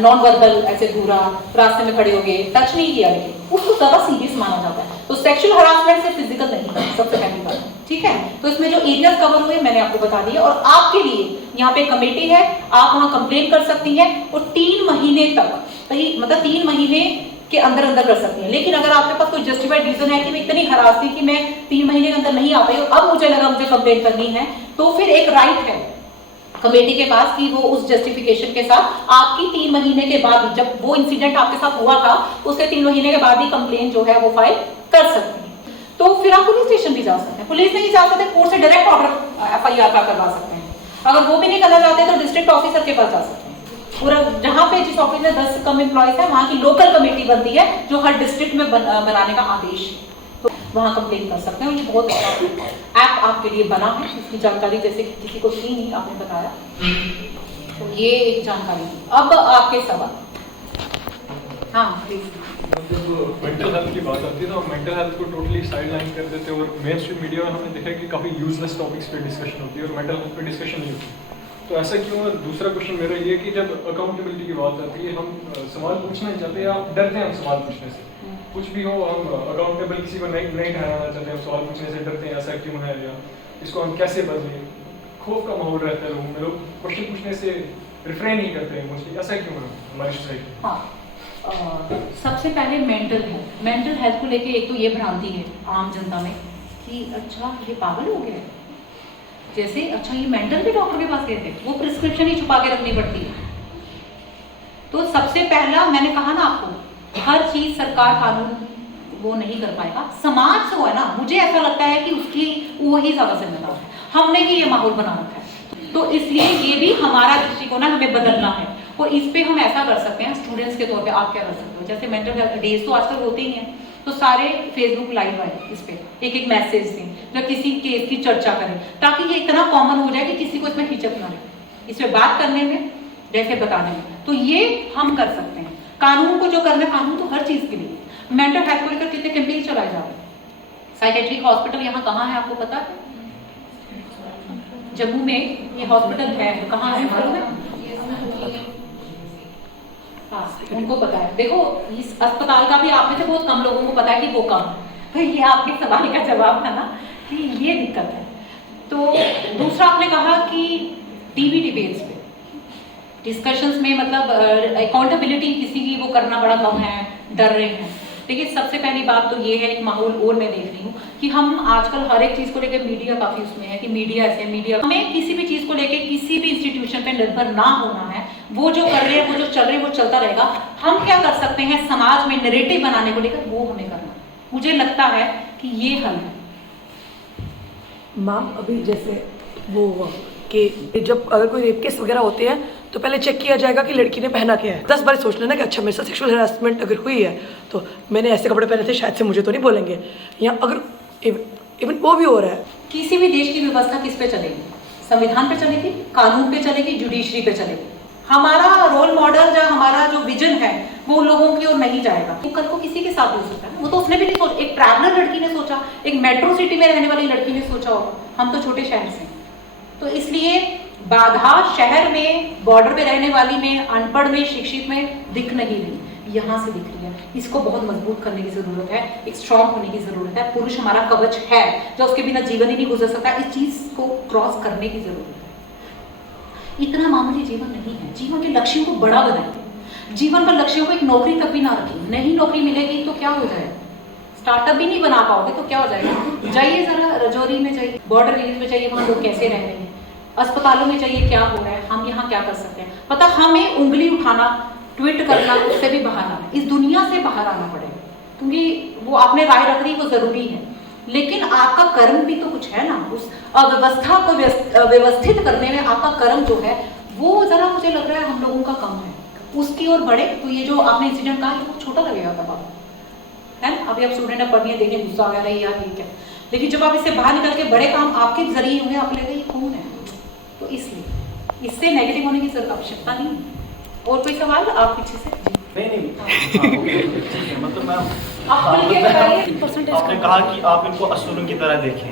नॉन वर्बल ऐसे घूरा, रास्ते में खड़े हो गए, टच नहीं किया, लेकिन उसको ज्यादा सीरियस माना जाता है। तो सेक्सुअल हरासमेंट से फिजिकल नहीं है, सबसे पहली बात, ठीक है। तो इसमें जो एरियाज कवर हुए मैंने आपको बता दिया, और आपके लिए यहाँ पे कमेटी है, आप वहाँ कंप्लेन कर सकती हैं और 3 महीने तक, मतलब 3 महीने के अंदर कर सकती हैं। लेकिन अगर आपके पास कोई जस्टिफाइड रीजन है कि मैं इतनी हरास थी कि मैं 3 महीने के अंदर नहीं आ पाई, अब मुझे लगा मुझे कंप्लेन करनी है, तो फिर एक राइट है कमेटी के पास कि वो उस जस्टिफिकेशन के साथ आपकी 3 महीने के बाद, जब वो इंसिडेंट आपके साथ हुआ था उसके 3 महीने के बाद ही कंप्लेन जो है वो फाइल कर सकती है। तो फिर आप पुलिस स्टेशन भी जा सकते हैं, पुलिस नहीं जा सकते कोर्ट से डायरेक्ट ऑर्डर FIR का करवा सकते हैं। अगर वो भी नहीं करना चाहते तो डिस्ट्रिक्ट ऑफिसर के पास जा सकते हैं। पूरा जहाँ पे जिस ऑफिस में 10 से कम एम्प्लॉयज है वहाँ की लोकल कमेटी बनती है जो हर डिस्ट्रिक्ट में बनाने का आदेश है, तो वहाँ कंप्लेन कर सकते हैं। ये बहुत अच्छा ऐप आपके लिए बना है, इसकी जानकारी जैसे किसी को थी नहीं, आपने बताया, तो ये एक जानकारी थी। अब आपके सवाल। हाँ प्लीज। जब मेंटल हेल्थ की बात आती है तो मेंटल हेल्थ को टोटली साइड लाइन कर देते हैं और मेन स्ट्रीम मीडिया में हमने देखा है कि काफ़ी यूजलेस टॉपिक्स पे डिस्कशन होती है और मेंटल हेल्थ पे डिस्कशन नहीं होती। तो ऐसा क्यों है? दूसरा क्वेश्चन मेरा ये कि जब अकाउंटेबिलिटी की बात आती है, हम सवाल पूछना नहीं चाहते या डरते हैं हम सवाल पूछने से, कुछ भी हो हम अकाउंटेबल किसी को नहीं ठहराना चाहते, हम सवाल पूछने से डरते हैं, ऐसा क्यों है या इसको हम कैसे बदलें? खौफ का माहौल रहता है लोगों में, लोग क्वेश्चन पूछने से रिफ्रेन नहीं करते हैं मोस्टली, ऐसा क्यों है हमारी सोसाइटी? हाँ, सबसे पहले मेंटल हेल्थ को लेके एक तो ये भ्रांति है आम जनता में कि अच्छा ये पागल हो गया, जैसे अच्छा ये मेंटल भी डॉक्टर के पास गए थे, वो प्रिस्क्रिप्शन ही छुपा के रखनी पड़ती है। तो सबसे पहला मैंने कहा ना आपको, हर चीज सरकार कानून वो नहीं कर पाएगा, समाज जो है ना, मुझे ऐसा लगता है कि उसकी वही ज्यादा जिम्मेदार है, हमने ही ये माहौल बना रखा है। तो इसलिए ये भी हमारा दृष्टिकोण है, हमें बदलना है। और इस पे हम ऐसा कर सकते हैं, स्टूडेंट्स के तौर पे आप क्या कर सकते हो, जैसे मेंटल हेल्थ डेज तो आजकल होते ही हैं, तो सारे फेसबुक लाइव आए, इस पे एक मैसेज दें या किसी केस की चर्चा करें, ताकि ये इतना कॉमन हो जाए कि किसी को इसमें हिचक ना रहे, इसमें बात करने में, जैसे बताने में। तो ये हम कर सकते हैं। कानून को जो करना है, कानून तो हर चीज के लिए। मेंटल हेल्थ को लेकर कितने कैंपेन चलाए जा रहे हैं। साइकेट्रिक हॉस्पिटल यहाँ कहाँ है आपको पता है? जम्मू में ये हॉस्पिटल है, कहाँ है मालूम है? हाँ, उनको पता है। देखो इस अस्पताल का भी आप में से बहुत कम लोगों को पता है कि वो कहाँ है। तो ये आपके सवाल का जवाब था ना। कि ये दिक्कत है। तो दूसरा आपने कहा कि टीवी डिबेट्स पे डिस्कशंस में मतलब अकाउंटेबिलिटी किसी की वो करना बड़ा कम है, डर रहे हैं। देखिए सबसे पहली बात तो ये है, एक माहौल और मैं देख रही हूँ कि हम आजकल हर एक चीज़ को लेकर मीडिया काफ़ी उसमें है कि मीडिया ऐसे है, मीडिया, हमें किसी भी चीज़ को लेकर किसी भी इंस्टीट्यूशन पे निर्भर ना होना है। वो जो कर रहे हैं, वो जो चल रहे हैं, वो चलता रहेगा। हम क्या कर सकते हैं समाज में नैरेटिव बनाने को लेकर, वो हमें करना है। मुझे लगता है कि ये हल है। मैम अभी जैसे वो कि जब अगर कोई रेप केस वगैरह होते हैं तो पहले चेक किया जाएगा कि लड़की ने पहना क्या है। 10 बार सोच लेना कि अच्छा मेरे साथ सेक्सुअल हरासमेंट अगर हुई है तो मैंने ऐसे कपड़े पहने थे, शायद से मुझे तो नहीं बोलेंगे। या अगर इवन वो भी हो रहा है, किसी भी देश की व्यवस्था किस पे चलेगी? संविधान पे चलेगी, कानून पे चलेगी, जुडिशरी पे चलेगी। हमारा रोल मॉडल या हमारा जो विजन है वो लोगों की ओर नहीं जाएगा। वो कल को किसी के साथ हो सकता है, वो तो उसने भी नहीं सोचा। एक ट्रैवलर लड़की ने सोचा, एक मेट्रो सिटी में रहने वाली लड़की ने सोचा होगा। हम तो छोटे शहर से, तो इसलिए बाधा शहर में, बॉर्डर पे रहने वाली में, अनपढ़ में, शिक्षित में दिख नहीं रही, यहाँ से दिख रही है। इसको बहुत मजबूत करने की जरूरत है, एक स्ट्रॉन्ग होने की जरूरत है। पुरुष हमारा कवच है जो उसके बिना जीवन ही नहीं गुजर सकता। इस चीज को क्रॉस करने की जरूरत है। इतना मामूली जीवन नहीं है। जीवन के लक्ष्यों को बड़ा बनाइए। जीवन का लक्ष्यों को एक नौकरी तक भी ना रखिए। नहीं नौकरी मिलेगी तो क्या हो जाएगा? स्टार्टअप भी नहीं बना पाओगे तो क्या हो जाएगा? जाइए जरा रजौरी में जाइए, बॉर्डर एरिया में जाइए, वहाँ लोग कैसे रह रहे हैं। अस्पतालों में जाइए, क्या हो रहा है। हम यहाँ क्या कर सकते हैं? पता, हमें उंगली उठाना, ट्वीट करना, उससे भी बाहर आना, इस दुनिया से बाहर आना पड़ेगा। क्योंकि वो आपने राय रख दी, वो जरूरी है, लेकिन आपका कर्म भी तो कुछ है ना। उस अव्यवस्था को व्यवस्थित करने में आपका कर्म जो है वो जरा मुझे लग रहा है हम लोगों का कम है। उसकी ओर बढ़े तो ये जो आपने इंसिडेंट कहा, ये छोटा लगेगा तब आप, है ना। अभी आप स्टूडेंट है, पढ़िए, देखिए, गुस्सा आ गया यार ये क्या। लेकिन जब आप इससे बाहर निकल के बड़े काम आपके जरिए होंगे, आप लगेगा ये कौन है। तो इसलिए इससे नेगेटिव होने की आवश्यकता नहीं है। और कोई सवाल आप पीछे से? नहीं मतलब मैम आप खुल के बताइए। आपने कहा कि आप इनको असुरों की तरह देखें।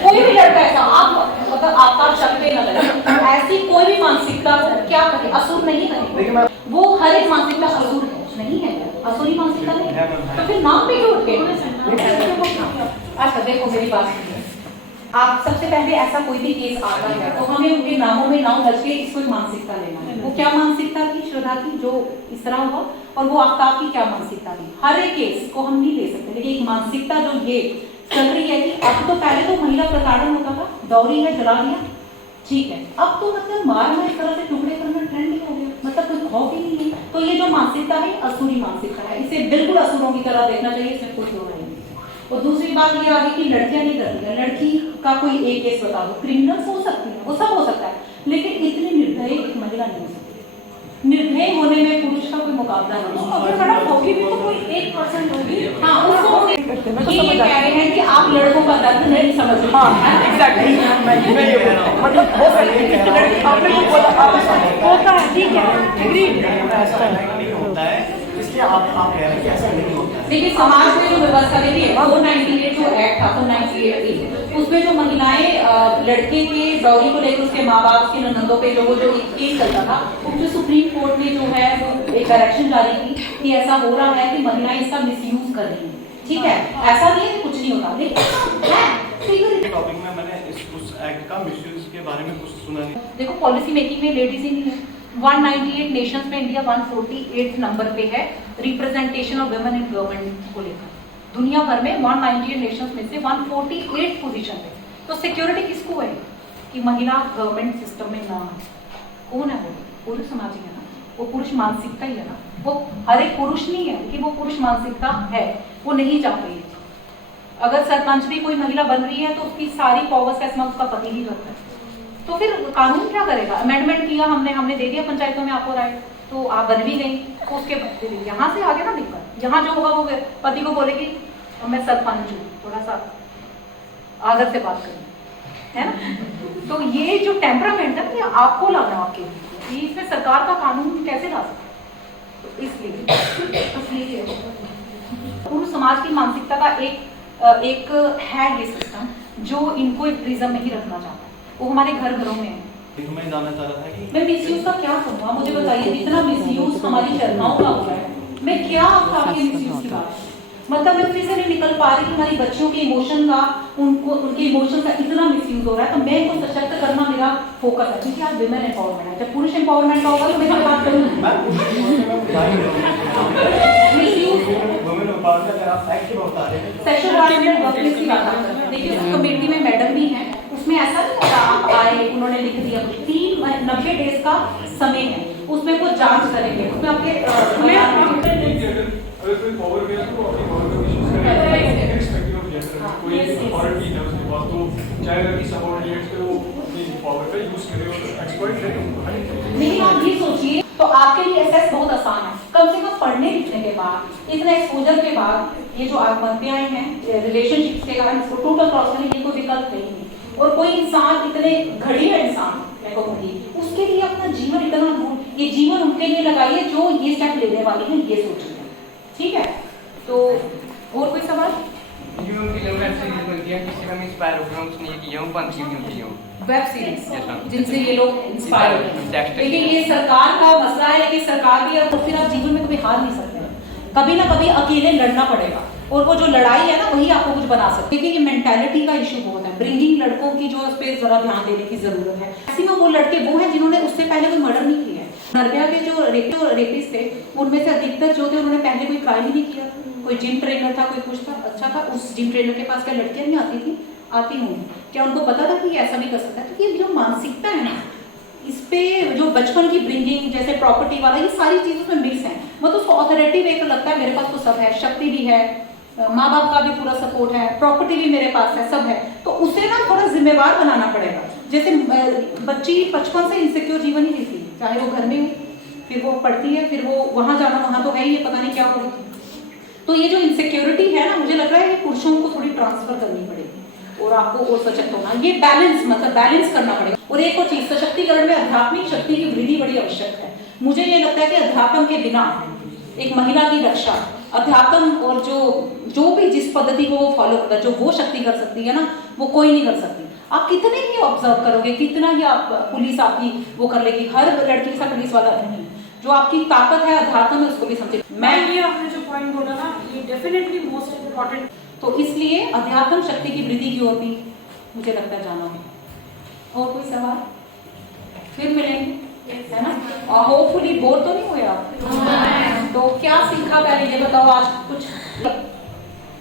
कोई भी लड़का ऐसा आप मतलब आपका शक पे न लगे, ऐसी कोई भी मानसिकता क्या करे, असुर नहीं करे। वो हर एक मानसिकता असुर नहीं है, असुरी मानसिकता नहीं है। तो फिर नाम पे क्यों उठे? अच्छा देखो मेरी बात सुनिए। आप सबसे पहले ऐसा कोई भी केस आता है तो हमें उनके नामों में नाम रख के इसको मानसिकता लेना है। वो क्या मानसिकता थी श्रद्धा की जो इस तरह हुआ, और वो आफ्ताब की क्या मानसिकता थी। हर एक केस को हम नहीं ले सकते, लेकिन एक मानसिकता जो ये चल रही है कि अब तो पहले तो महिला प्रताड़न होता था, दौरी है, जला दिया, ठीक है। अब तो मतलब मारना, इस तरह से टुकड़े करना ट्रेंड ही हो गया, मतलब कोई खौफ ही नहीं है। तो ये जो मानसिकता है असुरी मानसिकता है, इसे बिल्कुल असुरों की तरह देखना चाहिए, इसमें कोई दो नहीं। और दूसरी बात ये आ गई कि लड़कियां नहीं करती है। लड़की का कोई एक केस बता दो, क्रिमिनल्स हो सकती है, वो सब हो सकता है, लेकिन इतनी निर्दयी एक महिला नहीं हो सकती। निर्दयी होने में पुरुष का कोई मुकाबला नहीं। अगर मैडम होगी भी तो कोई 1% होगी। हाँ, उसको ये कह रहे हैं कि आप लड़कों का दर्द नहीं समझ रहे। हाँ एग्जैक्टली, मैं ये बोल रहा हूँ। मतलब हो सकती है कि लड़की आपने जो बोला होता है, ठीक है, एग्रीड। नहीं होता है, इसलिए आप कह रहे हैं कि ऐसा नहीं होता है। देखिए समाज में जो व्यवस्था, देखिए 498 जो एक्ट था 498 उसमें जो महिलाएं लड़के के डॉरी को लेकर उसके माँ बाप के ननदों पे जो एक केस चलता था, उसमें सुप्रीम कोर्ट ने जो है वो एक डायरेक्शन जारी की कि ऐसा हो रहा है कि महिलाएं इसका मिसयूज कर रही हैं। ठीक है, ऐसा नहीं है कुछ नहीं होता, लेकिन टॉपिक में मैंने उस एक्ट का मिसयूज के बारे में कुछ सुना नहीं। देखो पॉलिसी मेकिंग में लेडीज ही नहीं है। 198 नेशंस में इंडिया 148 नंबर पे है representation of women in government को लेकर। दुनिया भर में 198 नेशंस में से 148 पोजीशन पे। तो सिक्योरिटी किसको है कि महिला गवर्नमेंट सिस्टम में ना है? कौन है वो? पुरुष समाज ही है ना, वो पुरुष मानसिकता ही है ना। वो हर एक पुरुष नहीं है कि वो पुरुष मानसिकता है, वो नहीं चाह रही है। अगर सरपंच भी कोई महिला बन रही है तो उसकी सारी पावर्स का इस्तेमाल उसका पति ही करता है। तो फिर कानून क्या करेगा? अमेंडमेंट किया हमने दे दिया पंचायतों में आपको राइट, तो आप बन भी गई, तो उसके यहाँ से आगे ना दिक्कत। यहाँ जो होगा वो पति को बोलेगी मैं सरपंच हूँ, थोड़ा सा आदर से बात करें, है ना। तो ये जो टेम्परामेंट है ये आपको लाना आपके लिए, इसमें सरकार का कानून कैसे ला सकते? तो इसलिए पुरुष समाज की मानसिकता का एक है ये सिस्टम जो इनको एक प्रिज्म में ही रखना चाहता है। वो हमारे घरों में है। मैं जानना चाह रहा था कि मैं मिसयूज का क्या कहूँ, आप मुझे बताइए। जितना मिसयूज हमारी शर्माओं का हो रहा है, मैं क्या आपके मिसयूज की बात मतलब मैं फिर से नहीं निकल पा रही कि हमारी बच्चियों के इमोशन का उनके इमोशन का इतना मिसयूज हो रहा है, तो मैं इनको सशक्त करना मेरा फोकस है, क्योंकि आज विमेन एम्पावरमेंट है। जब पुरुष एम्पावरमेंट का होगा तो मैं बात करूँगी देखिए कमेटी में मैडम भी हैं, उसमें ऐसा नहीं होता आप आए उन्होंने लिख दिया, 90 डेज का समय है, उसमें वो जांच करेंगे, उसमें आपके अगर कोई पावर गया तो अपनी पावर का मिसयूज करेगा irrespective of gender, कोई अथॉरिटी है उसके पास तो चाहेगा कि सबऑर्डिनेट्स पे वो अपनी पावर का यूज करे और एक्सप्लॉइट करे उनको। नहीं आप ये सोचिए, तो आपके लिए एसेस बहुत आसान है, कम से कम पढ़ने लिखने के बाद, इतना एक्सपोजर के बाद, ये जो आत्महत्याएं हैं रिलेशनशिप के कारण इसको टोटल क्रॉस करने की कोई विकल्प नहीं है। और कोई इंसान इतने घड़िया इंसान मैं कहूँगी, उसके लिए अपना जीवन इतना दूर, ये जीवन उनके लिए लगाइए जो ये स्टेप लेने वाली है, ये सोचिए, ठीक है। तो और कोई सवाल? ये उनकी लव वेब सीरीज बनती है, किसी का मैं इंस्पायर हो गया हूँ, उसने ये किया हूँ, पंथी भी होती हूँ वेब सीरीज Yes, ma'am. जिनसे ये लोग इंस्पायर होते हैं। Text- लेकिन ये सरकार का मसला है कि सरकार भी तो फिर आप जीवन में कभी हार नहीं सकते, कभी ना कभी अकेले लड़ना पड़ेगा, और वो जो लड़ाई है ना वही आपको कुछ बना सकती है। देखिए ये मेंटालिटी का इशू बहुत है, ब्रिंगिंग लड़कों की जो उस पर जरा ध्यान देने की जरूरत है। मैक्सिमम वो लड़के वो हैं जिन्होंने उससे पहले कोई मर्डर नहीं किया है। नर्बया के जो रेपिस्ट थे उनमें से अधिकतर जो थे उन्होंने पहले कोई क्राइम ही नहीं किया, कोई जिम ट्रेनर था, कोई कुछ था, अच्छा था। उस जिम ट्रेनर के पास क्या लड़कियां नहीं आती थी? आती होंगी। क्या उनको पता था कि ये ऐसा भी कर सकता है? तो ये जो मानसिकता है ना, इस पे जो बचपन की ब्रिंगिंग जैसे प्रॉपर्टी वाला, ये सारी चीज़ उसमें मिक्स है। मतलब उसको ऑथोरिटी वे लगता है मेरे पास तो सब है, शक्ति भी है, माँ बाप का भी पूरा सपोर्ट है, प्रॉपर्टी भी मेरे पास है, सब है, तो उसे ना थोड़ा जिम्मेवार बनाना पड़ेगा। जैसे बच्ची बचपन से इनसिक्योर जीवन ही जीती, चाहे वो घर में हो, फिर वो पढ़ती है, फिर वो वहाँ जाना, वहाँ तो है ही, पता नहीं क्या होगी। तो ये जो इनसिक्योरिटी है ना, मुझे लग रहा है कि पुरुषों को थोड़ी ट्रांसफर करनी पड़ेगी और आपको और सशक्त होना, ये बैलेंस मतलब बैलेंस करना पड़ेगा। और एक और चीज, सशक्तिकरण में आध्यात्मिक शक्ति की वृद्धि बड़ी आवश्यक है। मुझे ये लगता है कि अध्यात्म के बिना एक महिला की रक्षा, अध्यात्म और जो भी जिस पद्धति को वो फॉलो करता है, जो वो शक्ति कर सकती है ना, वो कोई नहीं कर सकती। आप कितने ही ऑब्जर्व करोगे, कितना ही आप पुलिस आपकी वो कर लेगी, हर लड़की के साथ पुलिस वाला नहीं, जो आपकी ताकत है अध्यात्म में उसको भी समझे। मैं ये आपने जो पॉइंट बोला ना, ये डेफिनेटली मोस्ट इम्पोर्टेंट। तो इसलिए अध्यात्म शक्ति की वृद्धि की ओर भी मुझे लगता है जाना है। और कोई सवाल? फिर मिलेंगे, है ना? और होपफुली बोर तो नहीं हुए आप? तो क्या सीखा पहले ये बताओ। आज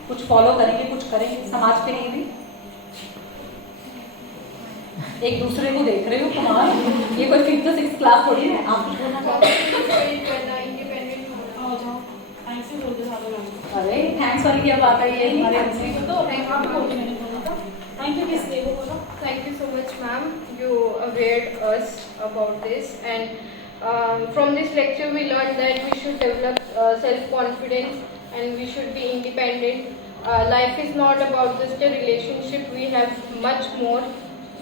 कुछ फॉलो करेंगे, कुछ करेंगे समाज के लिए भी। एक दूसरे को देख रहे हो, कमाल, ये कोई 5th to 6th क्लास थोड़ी है। आप कुछ बोलना चाहते हो? अरे थैंक्स वाली क्या बात है, ये हमारे थैंक यू किस लिए बोलो। Thank you so much, ma'am. You awared us about this, and from this lecture we learned that we should develop self-confidence and we should be independent. Life is not about just a relationship. We have much more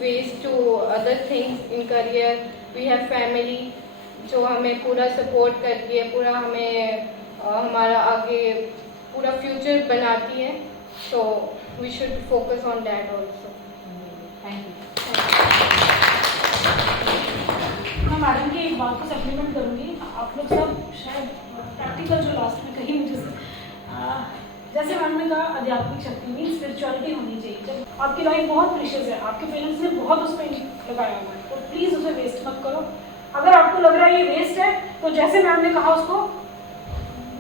ways to other things in career. We have family जो हमें पूरा support करती है, पूरा हमें हमारा आगे पूरा फ्यूचर बनाती है। So we should focus on that also. Thank you. मैं मैडम की एक बात को सप्लीमेंट करूँगी। आप लोग सब शायद प्रैक्टिकल जो लास्ट में कही मुझे जैसे मैम ने कहा, आध्यात्मिक शक्ति मीन स्पिरिचुअलिटी होनी चाहिए। जब आपकी लाइफ बहुत प्रीशियस है, आपके पेरेंट्स ने बहुत उस पर लगाया हुआ है, तो प्लीज़ उसे वेस्ट मत करो। अगर आपको लग रहा है ये वेस्ट है, तो जैसे मैम ने कहा उसको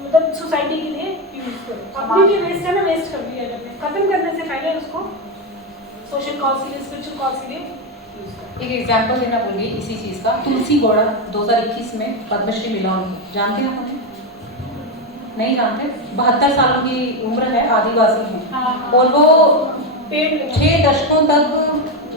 मतलब सोसाइटी के लिए यूज़ करो। अपनी भी वेस्ट है ना, वेस्ट कर दिया जब खत्म करने से पहले उसको सोशल कॉज के लिए, स्पिरिचुअल कॉज के लिए यूज़ करो। एक एग्जाम्पल देना भूल गई इसी चीज़ का। तुलसी गौड़ा 2021 में पद्मश्री मिला उनको, जानते हैं मुझे? नहीं जानते? 72 सालों की उम्र है, आदिवासी हैं, और वो पेड़ 6 दशकों तक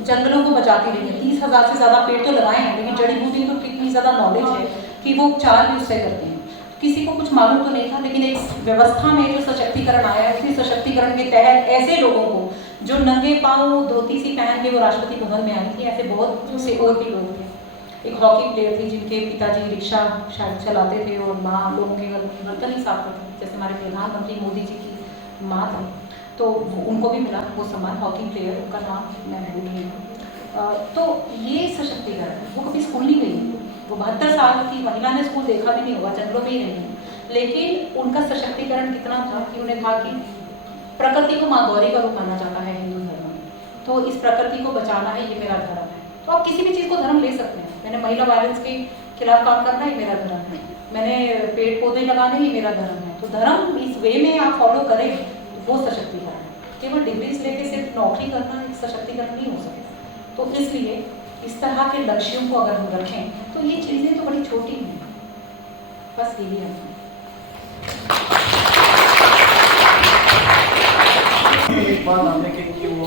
जंगलों को बचाती रही है। 30,000 से ज़्यादा पेड़ तो लगाए हैं, लेकिन जड़ी बूटी को कितनी ज़्यादा नॉलेज है कि वो उपचार भी उससे करते हैं। किसी को कुछ मालूम तो नहीं था, लेकिन एक व्यवस्था में जो सशक्तिकरण आया है, उसी सशक्तिकरण के तहत ऐसे लोगों को जो नंगे पाँव धोती सी पहन के वो राष्ट्रपति भवन में आई थी, ऐसे बहुत से और भी लोग थे। एक हॉकी प्लेयर थी जिनके पिताजी रिक्शा शायद चलाते थे और माँ लोगों के बर्तन ही साफ करते थे, जैसे हमारे प्रधानमंत्री मोदी जी की माँ थी, तो उनको भी मिला वो सम्मान, हॉकी प्लेयर, उनका नाम मैं भूल गई हूँ। तो ये सशक्तिकरण, वो कभी स्कूल नहीं गई, वो 72 साल की महिला ने स्कूल देखा भी नहीं होगा, जंगलों में ही रही, लेकिन उनका सशक्तिकरण कितना था कि उन्हें था कि प्रकृति को माँ गौरी का रूप माना जाता है हिंदू धर्म में, तो इस प्रकृति को बचाना है, ये मेरा धर्म है। तो आप किसी भी चीज़ को धर्म ले सकते हैं। मैंने महिला वायलेंस के खिलाफ काम करना ही मेरा धर्म है, मैंने पेड़ पौधे लगाने ही मेरा धर्म है। तो धर्म इस वे में आप फॉलो करें तो वो सशक्तिकरण है। केवल डिग्रीज लेके सिर्फ नौकरी करना एक सशक्तिकरण नहीं हो सकता। तो इसलिए इस तरह के लक्ष्यों को अगर हम रखें तो ये चीज़ें तो बड़ी छोटी हैं, बस यही है। एक बात आपने कही कि वो